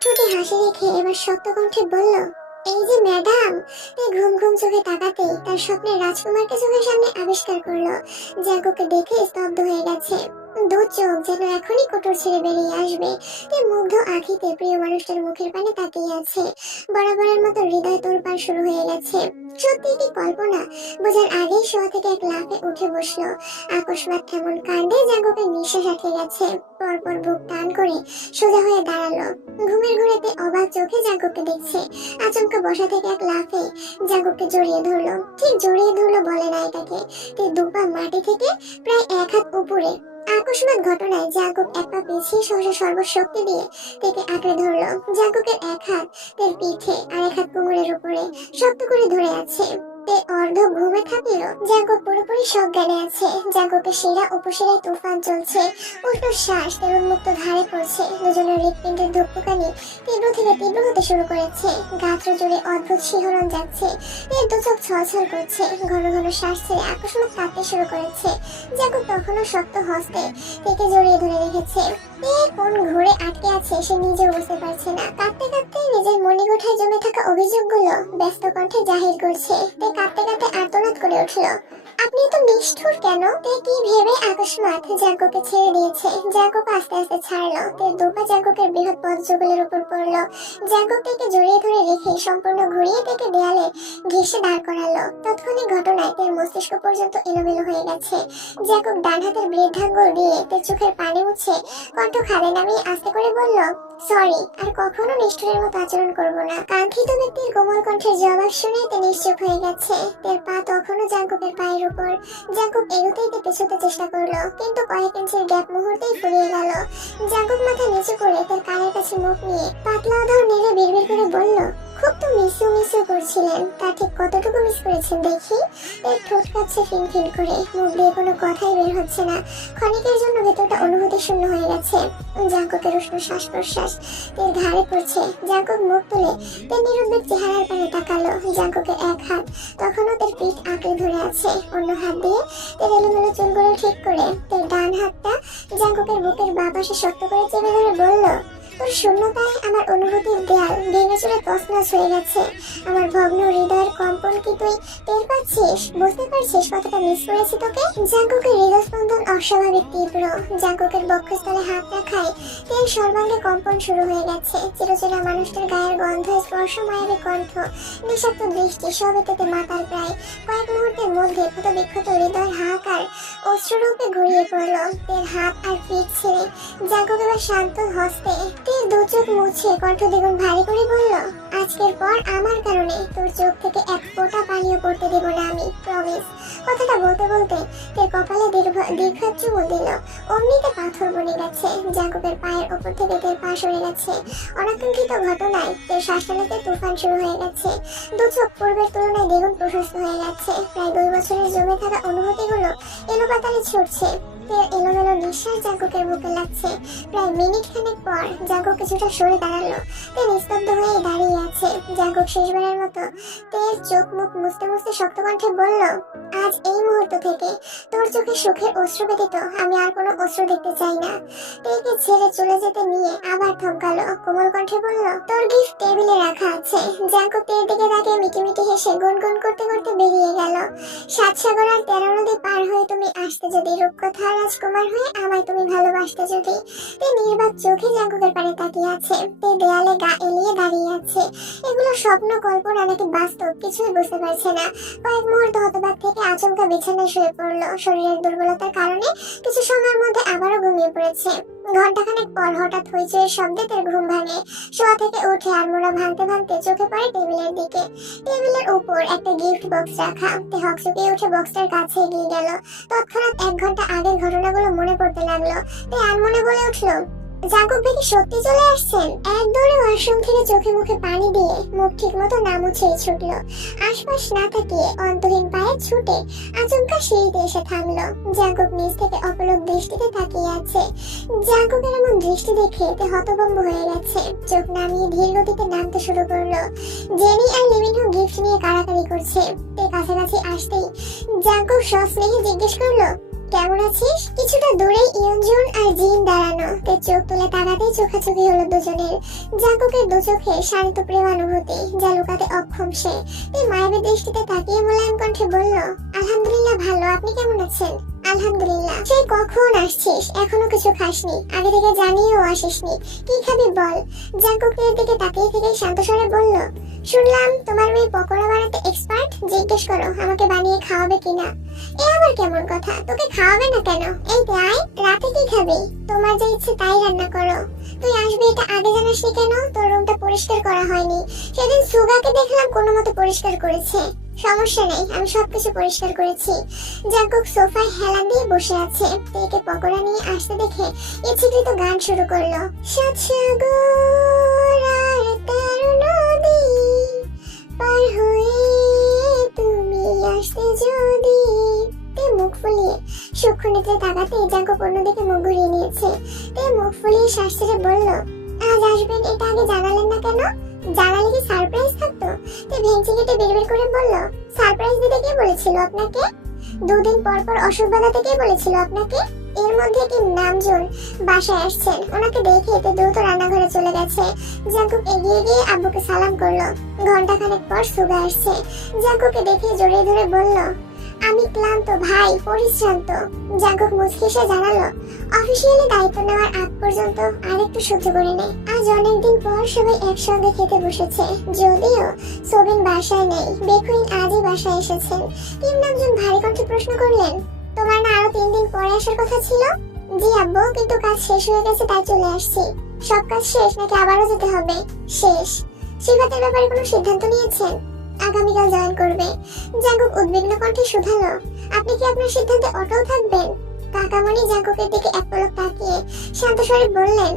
ঠোঁটে হাসি রেখে এবার শক্ত কণ্ঠে বলল, এই যে ম্যাডাম। তে ঘুম ঘুম চোখে তাকাতেই তার স্বপ্নের রাজকুমারকে চোখের সামনে আবিষ্কার করলো। জাঙ্কুককে দেখে স্তব্ধ হয়ে গেছে। দু চোখ যেন এখনই কোটর ছেড়ে বেরিয়ে আসবে। তে মুগ্ধ আঁখিতে প্রিয় মানুষটার মুখের পানে তাকিয়ে আছে। বরাবরের মতো হৃদয় তোড়পাড় শুরু হয়ে গেছে। সত্যি কি কল্পনা? বোঝার আগেই শোয়া থেকে এক লাফে উঠে বসলো। আকস্মাৎ এমন কাণ্ডে জাঙ্কুকের নিঃশ্বাস আটকে গেছে। পরপর বুক টান করে সোজা হয়ে দাঁড়ালো। ঘুমের ঘোরেতে অবাক চোখে জাঙ্কুককে দেখছে। আচমকা বসা থেকে এক লাফে জাঙ্কুককে জড়িয়ে ধরলো। ঠিক জড়িয়ে ধরলো বলে না এটাকে। তে দুপা মাটি থেকে প্রায় এক হাত উপরে। আকস্মাৎ ঘটনায় জাঙ্কুক এক পা পিছিয়ে সহসা সর্বশক্তি দিয়ে তাকে আঁকড়ে ধরলো। জাঙ্কুকের এক হাত তার পিঠে আর এক হাত কোমরের উপরে শক্ত করে ধরে আছে। তে অর্ধ ঘুমে থাকলেও জাঙ্কুক পুরোপুরি সজ্ঞানে আছে। জাঙ্কুকের শিরা উপশিরায় তুফান চলছে। উল্টো শ্বাস তার উন্মুক্ত ধারে পড়ছে। দুজনের হৃৎপিণ্ডের ধুকপুকানি তীব্র থেকে তীব্র হতে শুরু করেছে। গাত্র জুড়ে অদ্ভুত শিহরণ যাচ্ছে। এর দু চোখ ছলছল করছে। ঘন ঘন শ্বাস ছেড়ে আকস্মাৎ কাঁদতে শুরু করেছে। জাঙ্কুক তখনও শক্ত হস্তে তাকে জড়িয়ে ধরে রেখেছে। কোন ঘুরে আটকে আছে সে নিজেও বুঝতে পারছে না। কাঁদতে কাঁদতে নিজের মণিগুঠায় জমে থাকা অভিযোগগুলো ব্যস্ত কণ্ঠে জাহির করছে। কাঁদতে কাঁদতে আর্তনাদ করে উঠল, আপনি তো নিষ্ঠুর কেন? তে কি ভেবে আকস্মাৎ জাঙ্কুককে ছেড়ে দিয়েছে। জাঙ্কুক আস্তে আস্তে ছাড়লো। তে দুপা জাঙ্কুকের বৃহৎ পদযুগলের উপর পড়লো। জাঙ্কুক তাকে জড়িয়ে ধরে রেখে সম্পূর্ণ ঘুরিয়ে তাকে দেয়ালে ঘেঁষে দাঁড় করালো। তৎক্ষণিক ঘটনায় তার মস্তিষ্ক পর্যন্ত এলোমেলো হয়ে গেছে। জাঙ্কুক ডান হাতের বৃদ্ধাঙ্গুল দিয়ে তার চোখের পানি মুছে কণ্ঠ খাদে নামিয়ে আস্তে করে বলল, সরি, আর কখনো নিষ্ঠুরের মতো আচরণ করব না। কাঙ্ক্ষিত ব্যক্তির কোমল কণ্ঠের জবাব শুনে তে নিশ্চুপ হয়ে গেছে। তার পা তখনও জাঙ্কুকের পায়ের উপর। জাঙ্কুক এগোতেই তে পেছোতে চেষ্টা করলো, কিন্তু কয়েক ইঞ্চির গ্যাপ মুহূর্তেই ফুরিয়ে গেল। জাঙ্কুক মাথা নিচু করে তার কানের কাছে মুখ নিয়ে পাতলা আধার নেড়ে বিড়বিড় করে বলল, খুব তো মিসু করছিলেন, তা ঠিক কতটুকু মিস করেছেন দেখি? এর ঠোঁট কাচ্ছে ফিনফিন করে। মুখ দিয়ে কোনো কথাই বের হচ্ছে না। ক্ষণিকের জন্য ভেতরটা অনুভূতি শূন্য হয়ে গেছে। জাঙ্কুকের উষ্ণ শ্বাস প্রশ্বাস তের ঘাড়ে পড়ছে। জাঙ্কুক মুখ তুলে তের নিরুদ্বেগ চেহারার পানে তাকালো। জাঙ্কুকের এক হাত তখনও তের পিঠ আঁকড়ে ধরে আছে। অন্য হাত দিয়ে তের এলোমেলো চুলগুলো ঠিক করে তের ডান হাতটা জাঙ্কুকের বুকের বাঁ পাশে শক্ত করে চেপে ধরে বলল, তোর শূন্যতায় আমার অনুভূতির দেয়াল ভেঙে চুরে তছনছ হয়ে গেছে। আমার ভগ্ন হৃদয়ের কম্পন কি তুই টের পাচ্ছিস? বুঝতে পারছিস কতটা মিস করেছি তোকে? জাঙ্কুকের হৃদস্পন্দন অস্বাভাবিক তীব্র। জাঙ্কুকের বক্ষস্থলে হাত রাখায় তের সর্বাঙ্গে কম্পন শুরু হয়ে গেছে। চিরচেনা মানুষটার গায়ের গন্ধ, স্পর্শ, মায়াবী কণ্ঠ, নিঃশব্দ দৃষ্টি সব এতে মাতাল প্রায়। কয়েক মুহূর্তের মধ্যে ক্ষত বিক্ষত হৃদয়ের হাহাকার অশ্রুরূপে ঘুরিয়ে পড়ল। তের হাত আর পিঠ ছেড়ে জাঙ্কুক এবার শান্ত হস্তে তের দু চোখ মুছে কণ্ঠ দ্বিগুণ ভারী করে বলল, আজকের পর আমার কারণে তোর চোখ থেকে এক ফোঁটা পানিও পড়তে দেব না আমি, প্রমিস। কথাটা বলতে বলতে তের কপালে দীর্ঘ চুমু দিল। অমনিতে পাথর বনে গেছে। জাঙ্কুকের পায়ের ওপর থেকে তের পা সরে গেছে। অনাকাঙ্ক্ষিত ঘটনায় তের শ্বাসনালীতে তুফান শুরু হয়ে গেছে। দু চোখ পূর্বের তুলনায় দ্বিগুণ প্রশস্ত হয়ে গেছে। প্রায় 2 বছরের জমে থাকা অনুভূতিগুলো এলোপাতাড়ি ছুটছে। তের এলোমেলো নিঃশ্বাস জাঙ্কুকের বুকে লাগছে। প্রায় মিনিট খানেক পর জাঙ্কুক কিছুটা সরে দাঁড়ালো। তে নিস্তব্ধ হয়ে দাঁড়িয়ে আছে। জাঙ্কুক শেষবারের মতো তের চোখ মুখ মুছতে মুছতে শক্ত কণ্ঠে বলল, আজ এই মুহূর্ত থেকে তোর চোখে সুখের অশ্রু ব্যতীত আমি আর কোনো অশ্রু দেখতে চাই না। তেকে ছেড়ে চলে যেতে নিয়ে আবার থমকালো। কোমল কণ্ঠে বলল, তোর গিফট টেবিলে রাখা আছে। জাঙ্কুক তের দিকে তাকিয়ে মিটিমিটি হেসে গুনগুন করতে করতে বেরিয়ে গেল। 7 সাগর আর 13 নদী পার হয়ে তুমি আসতে যদি রূপকথার রাজকুমার হয়ে আমায় তুমি ভালোবাসতে যদি। তে নির্বাক চোখে জাঙ্কুকের পানে তাকিয়ে আছে। তে দেয়ালে গা এলিয়ে দাঁড়িয়ে আছে। এগুলো স্বপ্ন, কল্পনা নাকি বাস্তব কিছুই বুঝতে পারছে না। কয়েক মুহূর্ত হতবাক থেকে আচমকা বিছানায় শুয়ে পড়লো। শরীরের দুর্বলতার কারণে কিছু সময়ের মধ্যে আবারও ঘুমিয়ে পড়েছে। ঘন্টাখানেক পর হঠাৎ হইচইয়ের শব্দে তার ঘুম ভাঙে। শোয়া থেকে উঠে আড়মোড়া ভাঙতে ভাঙতে চোখে পড়ে টেবিলের দিকে। টেবিলের উপর একটা গিফট বক্স রাখা। তে হকচকিয়ে উঠে বক্সটার কাছে এগিয়ে গেল। তৎক্ষণাৎ 1 ঘন্টা আগের ঘটনাগুলো মনে পড়তে লাগলো। তে আনমনে বলে উঠলো, জাঙ্কুক ভাই কি সত্যি চলে আসছেন? এক দৌড়ে ওয়াশরুম থেকে চোখে মুখে পানি দিয়ে মুখ ঠিক মতো না মুছেই ছুটলো। আশপাশ না তাকিয়ে অন্তহীন পায়ে ছুটে আচমকা সিঁড়িতে এসে থামলো। জাঙ্কুক নিচ থেকে অপলক দৃষ্টিতে তাকিয়ে আছে। জাঙ্কুকের এমন দৃষ্টি দেখে তে হতভম্ব হয়ে গেছে। চোখ নামিয়ে ধীর গতিতে নামতে শুরু করলো। জেনি আর লিমিনহো গিফট নিয়ে কাড়াকাড়ি করছে। তে কাছাকাছি আসতেই জাঙ্কুক সস্নেহে জিজ্ঞেস করলো, কেমন আছিস? কিছুটা দূরেই ইয়নজুন আর জিন দাঁড়ানো। তে চোখ তুলে তাকাতেই চোখাচোখি হলো দুজনের। জাঙ্কুকের দু চোখে শান্ত প্রেমানুভূতি, যা লুকাতে অক্ষম সে। তে মায়াবী দৃষ্টিতে তাকিয়ে মোলায়েম কণ্ঠে বলল, আলহামদুলিল্লাহ ভালো, আপনি কেমন আছেন? আলহামদুলিল্লাহ। সেই কখন আসছিস? এখনো কিছু খাসনি? আগে থেকে জানিয়েও আসিসনি। কি খাবি বল? জাঙ্কুকের দিকে তাকিয়ে থেকে শান্ত স্বরে বলল, শুনলাম তোমার মেয়ে পকোড়া বানাতে এক্সপার্ট, জিজ্ঞেস করো আমাকে বানিয়ে খাওয়াবে কিনা। এ আবার কেমন কথা? তোকে খাওয়াবে না কেন? এই আয়, রাতে কি খাবি? তোমার যা ইচ্ছে তাই রান্না করো। তুই আসবি এটা আগে জানাসনি কেন? তোর রুমটা পরিষ্কার করা হয়নি। সেদিন সুগাকে দেখলাম কোনো মতো পরিষ্কার করেছে। সমস্যা নেই, আমি সবকিছু পরিষ্কার করেছি। জাঙ্কুক সোফায় হেলান দিয়ে বসে আছে। তেকে পকোড়া নিয়ে আসতে দেখে ইচ্ছাকৃত গান শুরু করলো। সাত সাগর আর 13 নদী পার হয়ে তুমি আসতে যদি। তে মুখ ফুলিয়ে সূক্ষ্ম নেত্রে তাকাতে জাঙ্কুক অন্যদিকে মুখ ঘুরিয়ে নিয়েছে। তে মুখ ফুলিয়ে শ্বাস ছেড়ে বলল, আজ আসবেন এটা আগে জানালেন না কেন? জানালে কি সারপ্রাইজ থাকতো? তে ভেঙচি কেটে বেরবের করে বলল, সারপ্রাইজ দিতে কে বলেছিল আপনাকে? 2 দিন পর পর অসুখ বাঁধাতে কে বলেছিল আপনাকে? এর মধ্যে কি নামজুন বাসায় আসছেন? ওনাকে দেখে এতে দ্রুত রান্নাঘরে চলে গেছে। জাঙ্কুক এগিয়ে গিয়ে আব্বুকে সালাম করলো। ঘন্টাখানেক পর সুগা আসছে। জাঙ্কুকে দেখে জড়িয়ে ধরে বলল, আমি ক্লান্ত ভাই, পরিশ্রান্ত। জাঙ্কুক মুচকি এসে জানালো, অফিসিয়ালি দায়িত্ব নেওয়ার আগ পর্যন্ত আরেকটু সহ্য করে নে। আজ অনেকদিন পর সবাই একসঙ্গে খেতে বসেছে। যদিও সোবিন বাসায় নেই, বেকুইন আজই বাসায় এসেছেন। তিন নামজন ভারী কণ্ঠে প্রশ্ন করলেন, তোমার না আরো 3 দিন পরে আসার কথা ছিল? জি আব্বু, কিন্তু কাজ শেষ হয়ে গেছে তাই চলে আসছি। সব কাজ শেষ নাকি আবারও যেতে হবে? শেষ। শিবাতের ব্যাপারে কোনো সিদ্ধান্ত নিয়েছেন? আগামীকাল জয়েন করবে। জাঙ্কুক উদ্বিগ্ন কণ্ঠে শুধালো, আপনি কি আপনার সিদ্ধান্তে অটল থাকবেন? কাকামণি জাঙ্কুকের দিকে এক পলক তাকিয়ে শান্ত স্বরে বললেন,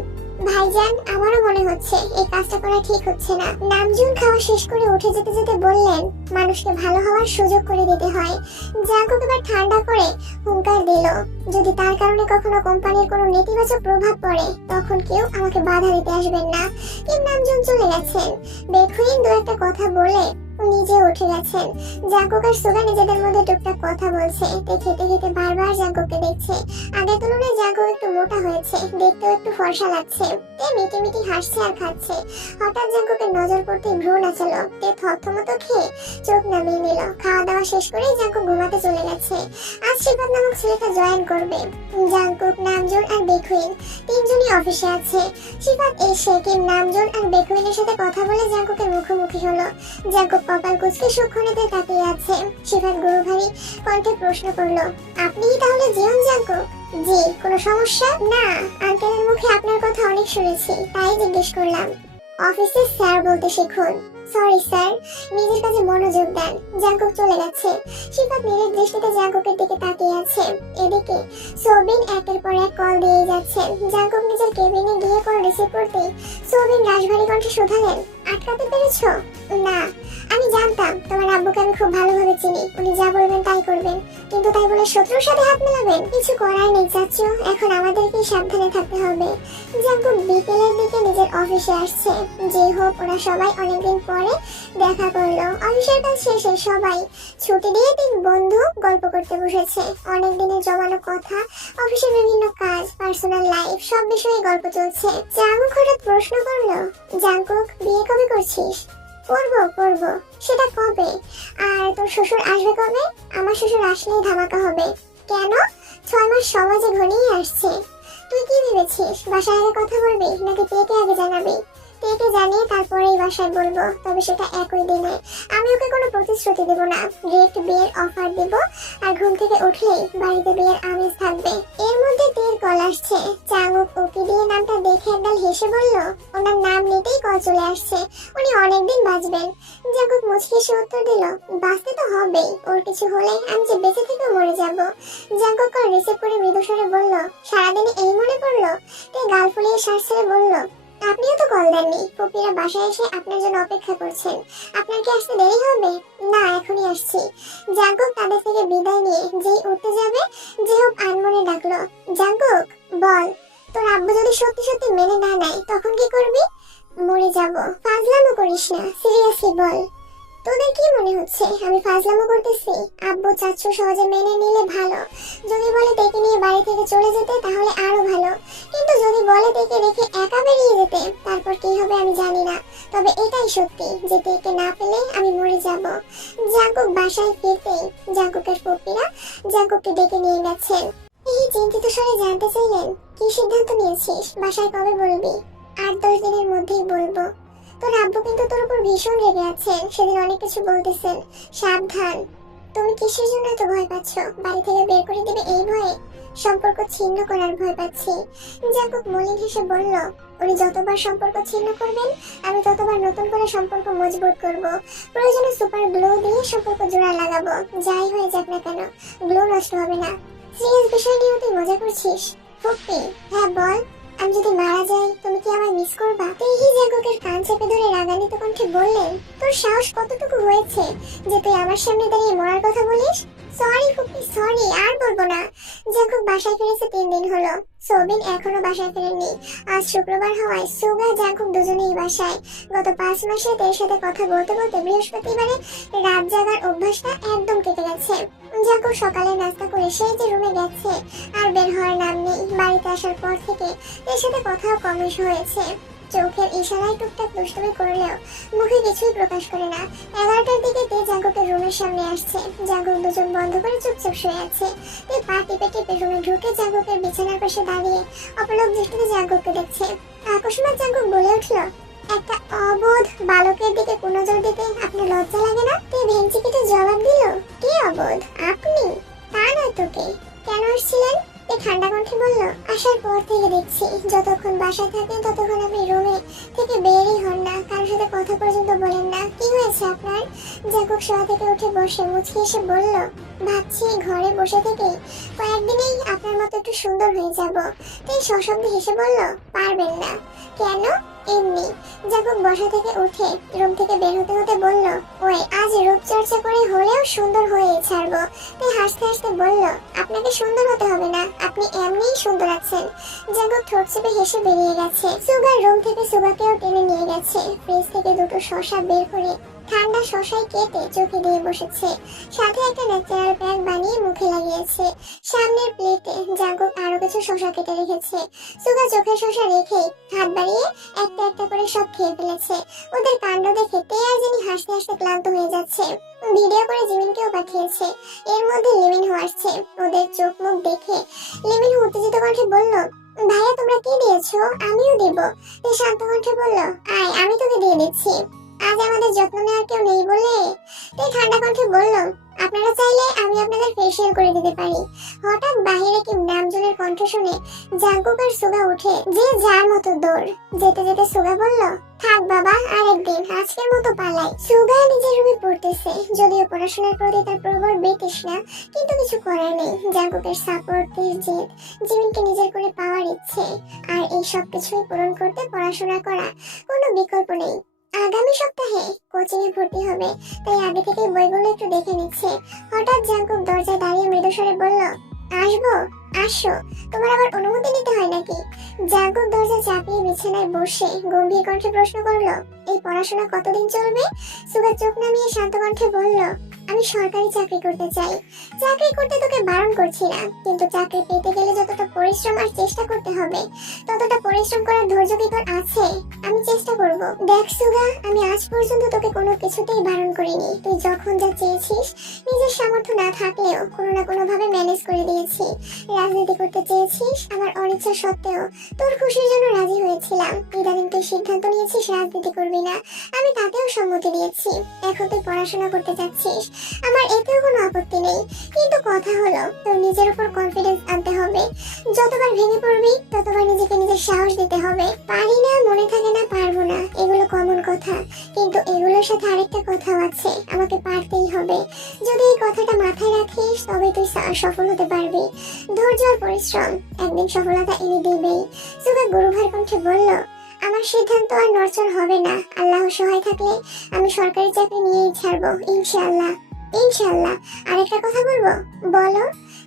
ভাইজান, আমারও মনে হচ্ছে এই কাজটা করা ঠিক হচ্ছে না। নামজুন খাওয়া শেষ করে উঠে যেতে যেতে বললেন, মানুষকে ভালো হওয়ার সুযোগ করে দিতে হয়। জাঙ্কুক এবার ঠান্ডা করে হুঙ্কার দিল, যদি তার কারণে কখনো কোম্পানির কোনো নেতিবাচক প্রভাব পড়ে তখন কেউ আমাকে বাধা দিতে আসবেন না। কিম নামজুন চলে গেছেন। বেকুইন 2-1টা কথা বলে নিজে উঠে গেছেন। জাঙ্কুক আর সুগা নিজেদের মধ্যে টুকটাক কথা বলছে। খেতে খেতে বারবার জাঙ্কুককে দেখছে। আগের তুলনায় জাঙ্কুক একটু মোটা হয়েছে, দেখতেও একটু ফর্সা লাগছে। তে মিটি মিটি হাসছে আর খাচ্ছে। হঠাৎ জাঙ্কুকের নজর পড়তে ভ্রু নাচালো। তে থতমত খেয়ে চোখ নামিয়ে নিল। খাওয়া দাওয়া শেষ করে জাঙ্কুক ঘুমাতে চলে গেছে। আজ শিবাত নামক ছেলেটা জয়েন করবে। জাঙ্কুক, নামজুন আর বেকুইন 3জনই অফিসে আছে। শিবাত এসে কিম নামজুন আর বেকুইনের সাথে কথা বলে জাঙ্কুকের মুখোমুখি হলো। জাঙ্কুক কপাল কুঁচকে সূক্ষ্মনেতে তাকিয়ে আছে। শিবাত গুরুভারী কণ্ঠে প্রশ্ন করলো, আপনিই তাহলে জিয়ন জাঙ্কুক? জি। কোনো সমস্যা? না, আঙ্কেলের মুখে আপনার কথা অনেক শুনেছি, তাই জিজ্ঞেস করলাম। অফিসে স্যার বলতে শিখুন। Sorry sir. নিজের কাজে মনোযোগ দেন। জাঙ্কুক চলে গেছে। শিবাত নিজের দৃষ্টিতে জাঙ্কুকের দিকে তাকিয়ে আছে। এদিকে সোবিন একের পর এক কল দিয়ে যাচ্ছেন। জাঙ্কুক নিজের কেবিনে গিয়ে কল রিসিভ করতেই সোবিন রাশভারী কণ্ঠে শুধালেন, আটকাতে পেরেছো? না, আমি জানতাম তোমার আব্বুকে আমি খুব ভালোভাবে চিনি। উনি যা বলবেন তাই করবেন, কিন্তু তাই বলে শত্রুর সাথে হাত মেলাবেন? কিছু করার নেই চাচ্চু, এখন আমাদেরকেই সাবধানে থাকতে হবে। জাঙ্কুক বিকেলের দিকে নিজের অফিসে আসছে। যে হোক, ওরা সবাই অনেকদিন পরে দেখা করলো। অফিসের কাজ শেষে সবাই ছুটি দিয়ে 3 বন্ধু গল্প করতে বসেছে। অনেক দিনের জমানো কথা, অফিসের বিভিন্ন কাজ, পার্সোনাল লাইফ, সব বিষয়ে গল্প চলছে। জাঙ্কুক হঠাৎ প্রশ্ন করলো, জাঙ্কুক, বিয়ে কবে করছিস? করবো। সেটা কবে? আর তোর শ্বশুর আসবে কবে? আমার শ্বশুর আসলেই ধামাকা হবে। কেন? 6 মাস সমাজে ঘনিয়ে আসছে। তুই কি ভেবেছিস বাসায় আগে কথা বলবি নাকি তেকে আগে জানাবি? তেকে জানিয়ে তারপরেই বাসায় বলবো, তবে সেটা একই দিনে। আমি ওকে কোনো প্রতিশ্রুতি দেব না, ডিরেক্ট বিয়ের অফার দেব। আর ঘুম থেকে উঠলেই বাড়িতে বিয়ের আমেজ থাকবে। এর মধ্যে তের কল আসছে। চাঙ্গুক ওকে দিয়ে নামটা দেখে একদল হেসে বলল, ওনার নাম নিতেই কল চলে আসছে, উনি অনেকদিন বাঁচবেন। জাঙ্গুক মুচকি এসে উত্তর দিল, বাঁচতে তো হবেই, ওর কিছু হলে আমি যে বেঁচে থেকেও মরে যাব। জাঙ্গুক কল রিসিভ করে মৃদুস্বরে বলল, সারাদিনে এই মনে পড়লো? তে গাল ফুলিয়ে শ্বাস ছেড়ে বলল, আপনিও তো কল দেননি। পপিরা বাসায় এসে আপনার জন্য অপেক্ষা করছেন। আপনার কি আসতে দেরি হবে? না, এখনই আসছি। জাঙ্কুক তাদের থেকে বিদায় নিয়ে যেই উঠতে যাবে, জেহব আনমনে ডাকলো, জাঙ্কুক বল, তোর আব্বু যদি সত্যি সত্যি মেনে না নেয় তখন কি করবি? মরে যাব। ফাজলামো করিস না, সিরিয়াসলি বল। তোদের কি মনে হচ্ছে আমি ফাজলামো করতেছি? আব্বু চাচ্ছু সহজে মেনে নিলে ভালো। যদি বলে তেকে নিয়ে বাড়ি থেকে চলে যেতে তাহলে আরো ভালো। কিন্তু যদি বলে তেকে রেখে একা বেরিয়ে যেতে, তারপর কি হবে আমি জানি না। তবে এটাই সত্যি যে তেকে না পেলে আমি মরে যাব। জাঙ্কুক বাসায় ফিরতেই জাঙ্কুকের পপিরা জাঙ্কুককে ডেকে নিয়ে গেছেন। এই চিন্তিত স্বরে জানতে চাইলেন, কি সিদ্ধান্ত নিয়েছিস? বাসায় কবে বলবি? 8-10 দিনের মধ্যেই বলবো। তোর আব্বু কিন্তু তোর উপর ভীষণ রেগে আছেন, সেদিন অনেক কিছু বলতেছেন। সাবধান। তুমি কিসের জন্য এত ভয় পাচ্ছ? বাড়ি থেকে বের করে দিবে এই ভয়ে? সম্পর্ক ছিন্ন করার ভয় পাচ্ছি। জাঙ্কুক মলিন হেসে বলল, উনি যতবার সম্পর্ক ছিন্ন করবেন আমি ততবার নতুন করে সম্পর্ক মজবুত করব। প্রয়োজনে সুপার গ্লো দিয়ে সম্পর্ক জোড়া লাগাবো। যাই হয়ে যাক না কেন, গ্লো নষ্ট হবে না। সিরিয়াস বিষয় নিয়ে তুই মজা করছিস? ফুপি, হ্যাঁ বল। আমি যদি মারা যাই তুমি কি আমায় মিস করবা? তেহি জাঙ্কুকের কান চেপে ধরে রাগান্বিত কণ্ঠে বললেন, তোর সাহস কতটুকু হয়েছে যে তুই আমার সামনে দাঁড়িয়ে মরার কথা বলিস? সরি ফুপি, সরি, আর বলবো না। জাঙ্কুক বাসায় ফিরেছে 3 দিন হলো। সোবিন এখনো বাসায় ফেরেননি। আজ শুক্রবার হওয়ায় সুগা জাঙ্কুক দুজনেই বাসায়। গত 5 মাসে তের সাথে কথা বলতে বলতে বৃহস্পতিবারে রাত জাগার অভ্যাসটা একদম কেটে গেছে। জাঙ্কুক সকালে নাস্তা করে সেই যে রুমে গেছে, আর বের হওয়ার নাম নেই। বাড়িতে আসার পর থেকে এর সাথে কথাও কম বেশি হয়েছে। চোখের ইশারায় টুকটাক দুষ্টুমি করলেও মুখে কিছুই প্রকাশ করে না। 11টার দিকে তে জাঙ্কুকের রুমের সামনে আসছে। জাঙ্কুক দুজন বন্ধ করে চুপচাপ শুয়ে আছে। তে পা টিপে টিপে রুমে ঢুকে জাঙ্কুকের বিছানার পাশে দাঁড়িয়ে অপলক দৃষ্টিতে জাঙ্কুককে দেখছে। আকস্মাৎ জাঙ্কুক বলে উঠল, একটা অবোধ বালকের দিকে কুনজর দিতে আপনার লজ্জা লাগে না? তে ভেঙচি কেটে জবাব দিল, কে অবোধ? আপনি? তা নয় তো কে? কেন আসছিলেন? তে ঠান্ডা কণ্ঠে বলল, আসার পর থেকে দেখছি যতক্ষণ বাসায় থাকেন ততক্ষণ আপনি রুমে থেকে বেরই হন না, কারোর সাথে কথা পর্যন্ত বলেন না। কি হয়েছে আপনার? জাঙ্কুক শোয়া থেকে উঠে বসে মুচকি এসে বলল, ভাবছি ঘরে বসে থেকে কয়েকদিনেই আপনার মতো একটু সুন্দর হয়ে যাব। তাই সশব্দে হেসে বলল, পারবেন না। কেন? এমনি। জাঙ্কুক বসা থেকে উঠে রুম থেকে বের হতে হতে বলল, ওই আজ রূপচর্চা করে হলেও সুন্দর হয়ে ছাড়বো। তাই হাসতে হাসতে বলল, আপনাকে সুন্দর হতে হবে না, আপনি এমনিই সুন্দর আছেন। জাঙ্কুক ঠোঁট চেপে হেসে বেরিয়ে গেছে। সুগার রুম থেকে সুগাকেও টেনে নিয়ে গেছে। ফ্রিজ থেকে দুটো শসা বের করে ঠান্ডা শসাই কেটে চোখে দিয়ে বসেছে। সাথে একটা ন্যাচারাল প্যাক বানিয়ে মুখে লাগিয়েছে। সামনের প্লেটে জাঙ্কুক আরো কিছু শসা কেটে রেখেছে। সুগা চোখে শসা রেখেই হাত বাড়িয়ে একটা একটা করে সব খেয়ে ফেলেছে। ওদের কাণ্ড দেখে তে আর যিনি হাসতে হাসতে ক্লান্ত হয়ে যাচ্ছে। ভিডিও করে জিমিনকেও পাঠিয়েছে। এর মধ্যে লিমিনহো আসছে। ওদের চোখ মুখ দেখে লিমিনহো উত্তেজিত কণ্ঠে বলল, ভাইয়া তোমরা কি দিয়েছো? আমিও দেব। তে শান্ত কণ্ঠে বলল, আয় আমি তোকে দিয়ে দিচ্ছি। আজ আমাদের যত্ন নেওয়ার কেউ নেই বলে? তাই ঠান্ডা কণ্ঠে বলল, আপনারা চাইলে আমি আপনাদের ফেসিয়াল করে দিতে পারি। হঠাৎ বাহিরে কি নামজনের কণ্ঠ শুনে জাঙ্কুক আর সুগা উঠে যে যার মতো দৌড়। যেতে যেতে সুগা বলল, থাক বাবা, আরেকদিন, আজকের মতো পালাই। সুগা নিজের রুমে পড়তেছে। যদিও পড়াশোনার প্রতি তার প্রবল বেতৃষ্ণা, কিন্তু কিছু করার নেই। জাঙ্কুকের সাপোর্টের জেদ, জিমিনকে নিজের করে পাওয়ার ইচ্ছে, আর এই সব কিছুই পূরণ করতে পড়াশোনা করা কোনো বিকল্প নেই। আগামী সপ্তাহে কোচিং এ ভর্তি হবে, তাই আগে থেকে বইগুলো একটু দেখে নিচ্ছে। হঠাৎ জাঙ্কুক দরজায় দাঁড়িয়ে মৃদুস্বরে বলল, আসবো? আসো। তোমার আবার অনুমতি নিতে হয় নাকি? জাঙ্কুক দরজা চাপিয়ে বিছানায় বসে গম্ভীর কণ্ঠে প্রশ্ন করলো, এই পড়াশোনা কতদিন চলবে? সুগা চোখ নামিয়ে শান্ত কণ্ঠে বলল, আমি সরকারি চাকরি করতে চাই। চাকরি করতে তোকে বারণ করছি না, কিন্তু চাকরি পেতে গেলে যতটা পরিশ্রম আর চেষ্টা করতে হবে, ততটা পরিশ্রম করার ধৈর্য কি তোর আছে? আমি চেষ্টা করব। দেখ সুগা, আমি আজ পর্যন্ত তোকে কোনো কিছুতেই বারণ করিনি। তুই যখন যা চেয়েছিস নিজের সামর্থ্য না থাকলেও কোনো না কোনো ভাবে ম্যানেজ করে দিয়েছি। রাজনীতি করতে চেয়েছিস, আমার অনিচ্ছা সত্ত্বেও তোর খুশির জন্য রাজি হয়েছিলাম। ইদানিং তুই সিদ্ধান্ত নিয়েছিস রাজনীতি করবি না, আমি তাতেও সম্মতি দিয়েছি। এখন তুই পড়াশোনা করতে চাচ্ছিস, আমার এতেও কোনো আপত্তি নেই। কিন্তু কথা হলো, তোর নিজের উপর কনফিডেন্স আনতে হবে। যতবার ভেঙে পড়বি ততবার নিজেকে নিজের সাহস দিতে হবে। পারি না, মনে থাকে না, পারবো না, এগুলো কমন কথা, কিন্তু এগুলোর সাথে আরেকটা কথাও আছে, আমাকে পারতেই হবে। যদি এই কথাটা মাথায় রাখিস তবে তুই সফল হতে পারবি। ধৈর্য আর পরিশ্রম একদিন সফলতা এনে দিবেই। সুগা গুরুভার কণ্ঠে বলল, আমার সিদ্ধান্ত আর নড়চড় হবে না। আল্লাহ সহায় থাকলে আমি সরকারি চাকরি নিয়েই ছাড়বো, ইনশাআল্লাহ। ইনশাআল্লাহ। আরেকটা কথা বলবো? বলো।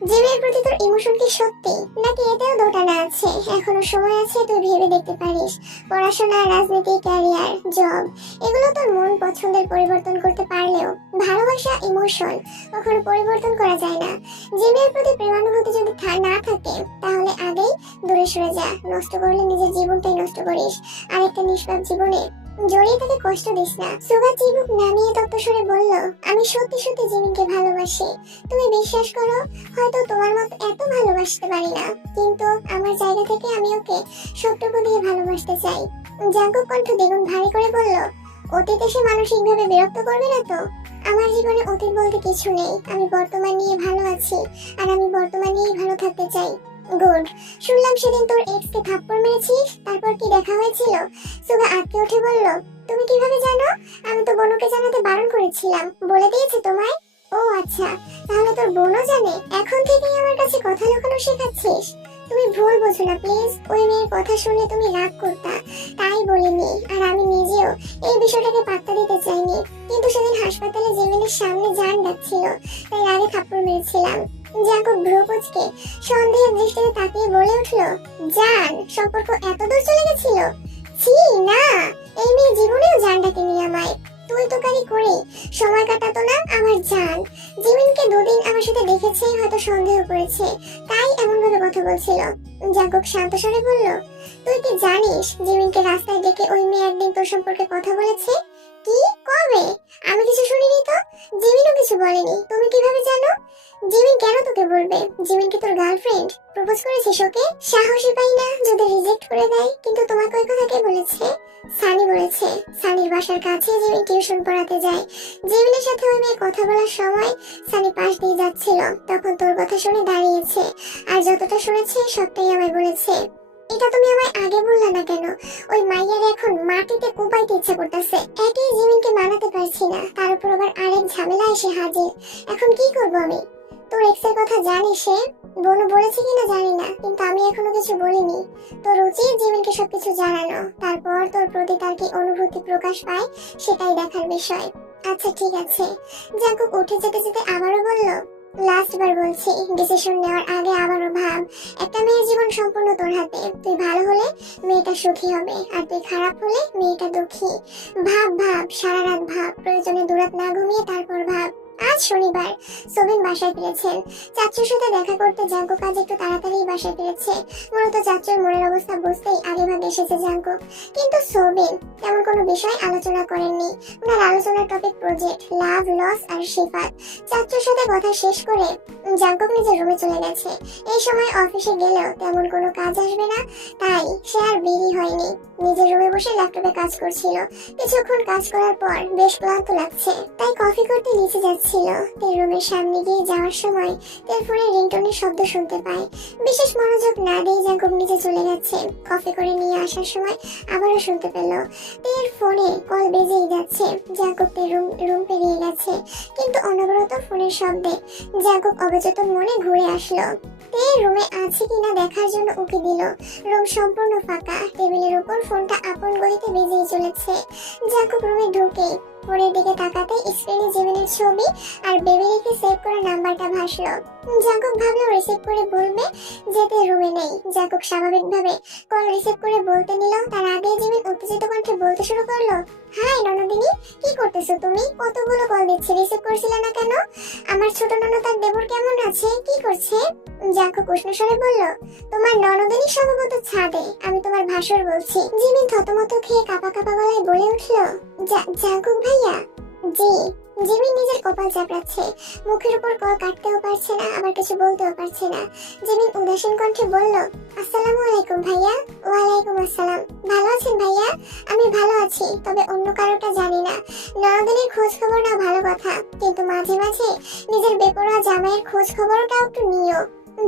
জিমের প্রতি তোর ইমোশন কি সত্যি, নাকি এতেও দোটানা আছে? এখনো সময় আছে, তুই ভেবে দেখতে পারিস। পড়াশোনা, রাজনীতি, ক্যারিয়ার, জব, এগুলো তোর মন পছন্দের পরিবর্তন করতে পারলেও ভালোবাসা, ইমোশন কখনো পরিবর্তন করা যায় না। জিমের প্রতি প্রেমানুভূতি যদি না থাকে তাহলে আগেই দূরে সরে যা। নষ্ট করলে নিজের জীবনটাই নষ্ট করিস। আরেকটা নিষ্পাপ জীবনে জড়িয়ে থেকে কষ্ট দিস না। সুগা চিবুক নামিয়ে তত্ত্বস্বরে বলল, আমি সত্যি সত্যি জিমিনকে ভালোবাসি। তুমি বিশ্বাস করো, হয়তো তোমার মতো এত ভালোবাসতে পারি না, কিন্তু আমার জায়গা থেকে আমি ওকে সবটুকু দিয়ে ভালোবাসতে চাই। জাঙ্কুক কণ্ঠ দ্বিগুণ ভারী করে বলল, অতীত এসে মানসিকভাবে বিরক্ত করবে না তো? আমার জীবনে অতীত বলতে কিছু নেই। আমি বর্তমান নিয়ে ভালো আছি, আর আমি বর্তমান নিয়েই ভালো থাকতে চাই। গুড। শুনলাম সেদিন তোর এক্স কে থাপ্পড় মেরেছিস, তারপর কি দেখা হয়েছিল? সুগা আটকে উঠে বলল, তুমি কিভাবে জানো? আমি তো বোনকে জানাতে বারণ করেছিলাম। বলে দিয়েছে তোমায়? ও আচ্ছা, তাহলে তোর বোনও জানে? এখন থেকেই আমার কাছে কথা লুকানো শেখাচ্ছিস? তুমি ভুল বোঝো না প্লিজ। ওই মেয়ের কথা শুনে তুমি রাগ করতা, তাই বলিনি। আর আমি নিজেও এই বিষয়টাকে পাত্তা দিতে চাইনি, কিন্তু সেদিন হাসপাতালে জিমিনের সামনে জান ডাকছিল, তাই আগে থাপ্পড় মেরেছিলাম। জাঙ্কুক ভ্রুকুচকে সন্দেহের দৃষ্টিতে তাকিয়ে বলে উঠল, জান সম্পর্ক এত দূর চলে গেছিল? ছি না, এই মেয়ে জীবনেও জান ডাকেনি আমায়। তুই তোকারি করে সময় কাটাতো না আমার জান। জিমিনকে দুদিন আমার সাথে দেখেছে, হয়তো সন্দেহ করেছে, তাই এমন ভাবে কথা বলছিল। জাঙ্কুক শান্ত স্বরে বলল, তুই কি জানিস জিমিনকে রাস্তায় ডেকে ওই মেয়ে একদিন তোর সম্পর্কে কথা বলেছে? কি? কবে? আমি কিছু শুনিনি তো। জিমিনও কিছু বলেনি। তুমি কিভাবে জানো? জিমিন কেন তোকে বলবে? জিমিন কি তোর গার্লফ্রেন্ড? প্রপোজ করেছিস ওকে? সাহসই পাই না যদি রিজেক্ট করে দেয়। কিন্তু তোমাকে ওই কথা কে বলেছে? সানি বলেছে। সানির বাসার কাছে জিমিন টিউশন পড়াতে যায়। জিমিনের সাথে ওই মেয়ে কথা বলার সময় সানি পাশ দিয়ে যাচ্ছিল, তখন তোর কথা শুনে দাঁড়িয়েছে, আর যতটা শুনেছে সবটাই আমায় বলেছে। এটা তুমি আমায় আগে বললা না কেন? ওই মাইয়ার এখন মাটিতে কোপাইতে ইচ্ছা করতেছে। একই জিমিনকে মানাতে পারছি না, তার উপর আবার আরেক ঝামেলা এসে হাজির। এখন কি করব আমি? তোর এক্সের কথা জানি সে, বোনও বলেছে কিনা জানি না, কিন্তু আমি এখনো কিছু বলিনি। তোর উচিত জিমিনকে সবকিছু জানানো, তারপর তোর প্রতি তার কি অনুভূতি প্রকাশ পায় সেটাই দেখার বিষয়। আচ্ছা ঠিক আছে। জাঙ্কুক উঠে যেতে যেতে আবারও বলল, লাস্ট বার বলছি, ডিসিশন নেওয়ার আগে আবারও ভাব। একটা মেয়ের জীবন সম্পূর্ণ তোর হাতে। তুই ভালো হলে মেয়েটা সুখী হবে, আর তুই খারাপ হলে মেয়েটা দুঃখী। ভাব ভাব, সারা রাত ভাব, প্রয়োজনে দুরাত না ঘুমিয়ে তারপর ভাব। আজ শনিবার, সোবিন বাসায় ফিরেছেন। চাচুর সাথে দেখা করতে জাঙ্কুক আজ একটু তাড়াতাড়ি বাসায় ফিরেছে। মূলত চাচুর মনের অবস্থা বুঝতেই আগেভাগে এসেছে জাঙ্কুক, কিন্তু সোবিন তেমন কোনো বিষয় আলোচনা করেননি। ওনার আলোচনার টপিক প্রজেক্ট, লাভ, লস আর সিফাত। চাচুর সাথে কথা শেষ করে জাঙ্কুক নিজের রুমে চলে গেছে। এই সময় অফিসে গেলেও তেমন কোনো কাজ আসবে না, তাই সে আর বেরি হয়নি। নিজের রুমে বসে ল্যাপটপে কাজ করছিল। কিছুক্ষণ কাজ করার পর বেশ ক্লান্ত লাগছে, তাই কফি করতে নিচে যাচ্ছিল। তের রুমের সামনে গিয়ে যাওয়ার সময় তের ফোনের রিংটোনের শব্দ শুনতে পায়। বিশেষ মনোযোগ না দিয়ে জাঙ্কুক নিচে চলে গেছে। কফি করে নিয়ে আসার সময় আবারও শুনতে পেল তের ফোনে কল বেজেই যাচ্ছে। জাঙ্কুক তের রুম পেরিয়ে গেছে, কিন্তু অনবরত ফোনের শব্দে জাঙ্কুক অবচেতন মনে ঘুরে আসলো। তে রুমে আছে কিনা দেখার জন্য উকি দিল। রুম সম্পূর্ণ ফাঁকা। টেবিলের উপর ফোনটা আপন গতিতে বেজেই চলেছে। জাঙ্কুক রুমে ঢুকে ফোনের দিকে তাকাতে স্ক্রিনে জিমিনের ছবি আর বেবি রেখে সেভ করা নাম্বারটা ভাসলো। জাঙ্কুক ভাবলো রিসিভ করে বলবে যেতে রুমে নেই। জাঙ্কুক স্বাভাবিকভাবে কল রিসিভ করে বলতে নিল, তার আগে জিমিন উত্তেজিত কণ্ঠে বলতে শুরু করলো, হাই ননদিনী, কি করতেছো তুমি? কতগুলো কল দিচ্ছি, রিসিভ করছিলে না কেন? আমার ছোট ননদ আর দেবর কেমন আছে, কি করছে? জাঙ্কুক উষ্ণ স্বরে বলল, তোমার ননদিনী সম্ভবত ছাদে, আমি তোমার ভাসুর বলছি। জিমিন থতমত খেয়ে কাঁপা কাঁপা গলায় বলে উঠলো, জাঙ্কুক ভাইয়া। জি। জিমিন নিজের কপাল চাপড়াচ্ছে, মুখের উপর কল কাটতেও পারছে না, আবার কিছু বলতেও পারছে না। জিমিন উদাসীন কণ্ঠে বলল, আসসালামু আলাইকুম ভাইয়া। ওয়ালাইকুম আসসালাম। ভালো আছেন ভাইয়া? আমি ভালো আছি, তবে অন্য কারোটা জানি না। ননদিনীর খোঁজ খবর না ভালো কথা, কিন্তু মাঝে মাঝে নিজের বেপরোয়া জামাইয়ের খোঁজ খবরটাও একটু নিও।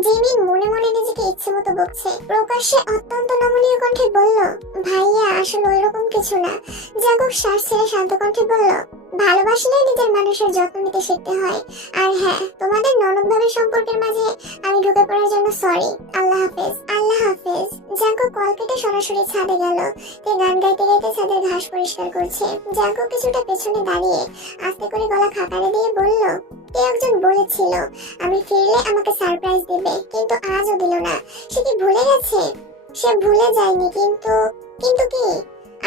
জিমিন মনে মনে নিজেকে ইচ্ছে মতো বকছে, প্রকাশ্যে অত্যন্ত নমনীয় কণ্ঠে বলল, ভাইয়া আসলে ওইরকম কিছু না। জাঙ্কুক শ্বাস ছেড়ে শান্ত কণ্ঠে বলল, ভালোবাসলে নিজের মানুষের যত্ন নিতে শিখতে হয়। আর হ্যাঁ, তোমাদের ননদ ভাবের সম্পর্কের মাঝে আমি ঢুকে পড়ার জন্য সরি। আল্লাহ হাফেজ। আল্লাহ হাফেজ। জাঙ্কুক কল কেটে সরাসরি ছাদে গেল। তে গান গাইতে গাইতে ছাদের ঘাস পরিষ্কার করছে। জাঙ্কুক কিছুটা পেছনে দাঁড়িয়ে আস্তে করে গলা খাকারে দিয়ে বলল, কে একজন বলেছিল আমি ফিরলে আমাকে সারপ্রাইজ দেবে, কিন্তু আজও দিল না। সে কি ভুলে গেছে? সে ভুলে যায়নি, কিন্তু কিন্তু কি?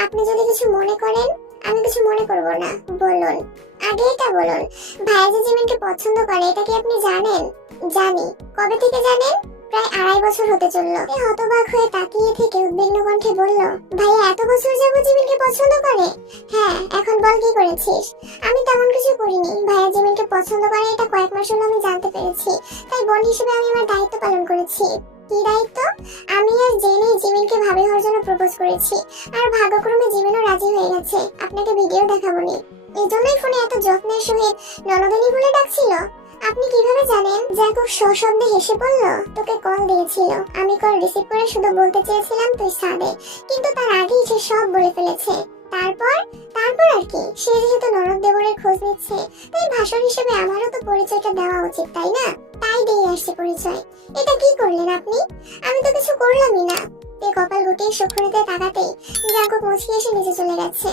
আপনি যদি কিছু মনে করেন। আমি কিছু মনে করব না। বলুন, আগে এটা বলুন, ভাইয়া যে জিমিনকে পছন্দ করে এটা কি আপনি জানেন? জানি। কবে থেকে জানেন? প্রায় 2.5 বছর হতে চললো। হতবাক হয়ে তাকিয়ে থেকে উদ্বিগ্ন কণ্ঠে বলল, ভাইয়া এত বছর যাবত জিমিনকে পছন্দ করে? হ্যাঁ, এখন বল কি করেছিস? আমি তেমন কিছু করিনি। ভাইয়া জিমিনকে পছন্দ করে এটা কয়েক মাস হলো আমি জানতে পেরেছি, তাই বোন হিসেবে আমি আমার দায়িত্ব পালন করেছি। কি দায়িত্ব? আমি আর জেনে জিমিনকে ভাবি হওয়ার জন্য প্রপোজ করেছি, আর ভাগ্যক্রমে জিমিনও রাজি হয়ে গেছে। আপনাকে ভিডিও দেখাবনি, এই জন্যই ফোনে এত যত্নের সহিত ননদিনী বলে ডাকছিল। আপনি কিভাবে জানেন? জাঙ্কুক সশব্দে হেসে বলল, তোকে কল দিয়েছিল, আমি কল রিসিভ করে শুধু বলতে চেয়েছিলাম তুই সাদে, কিন্তু তার আগেই সে সব বলে ফেলেছে। তারপর তারপর আর কি? সে যেহেতু ননদ দেবরের খোঁজ নিচ্ছে, তাই ভাষণ হিসেবে আমারও তো পরিচয়টা দেওয়া উচিত, তাই না? তাই দিয়ে আসছে পরিচয়। এটা কি করলেন আপনি? আমি তো কিছু করলামই না। তে কপাল গুটিয়ে সুখরিতে তাকাতেই জাঙ্কুক মুচকি এসে নিচে চলে গেছে।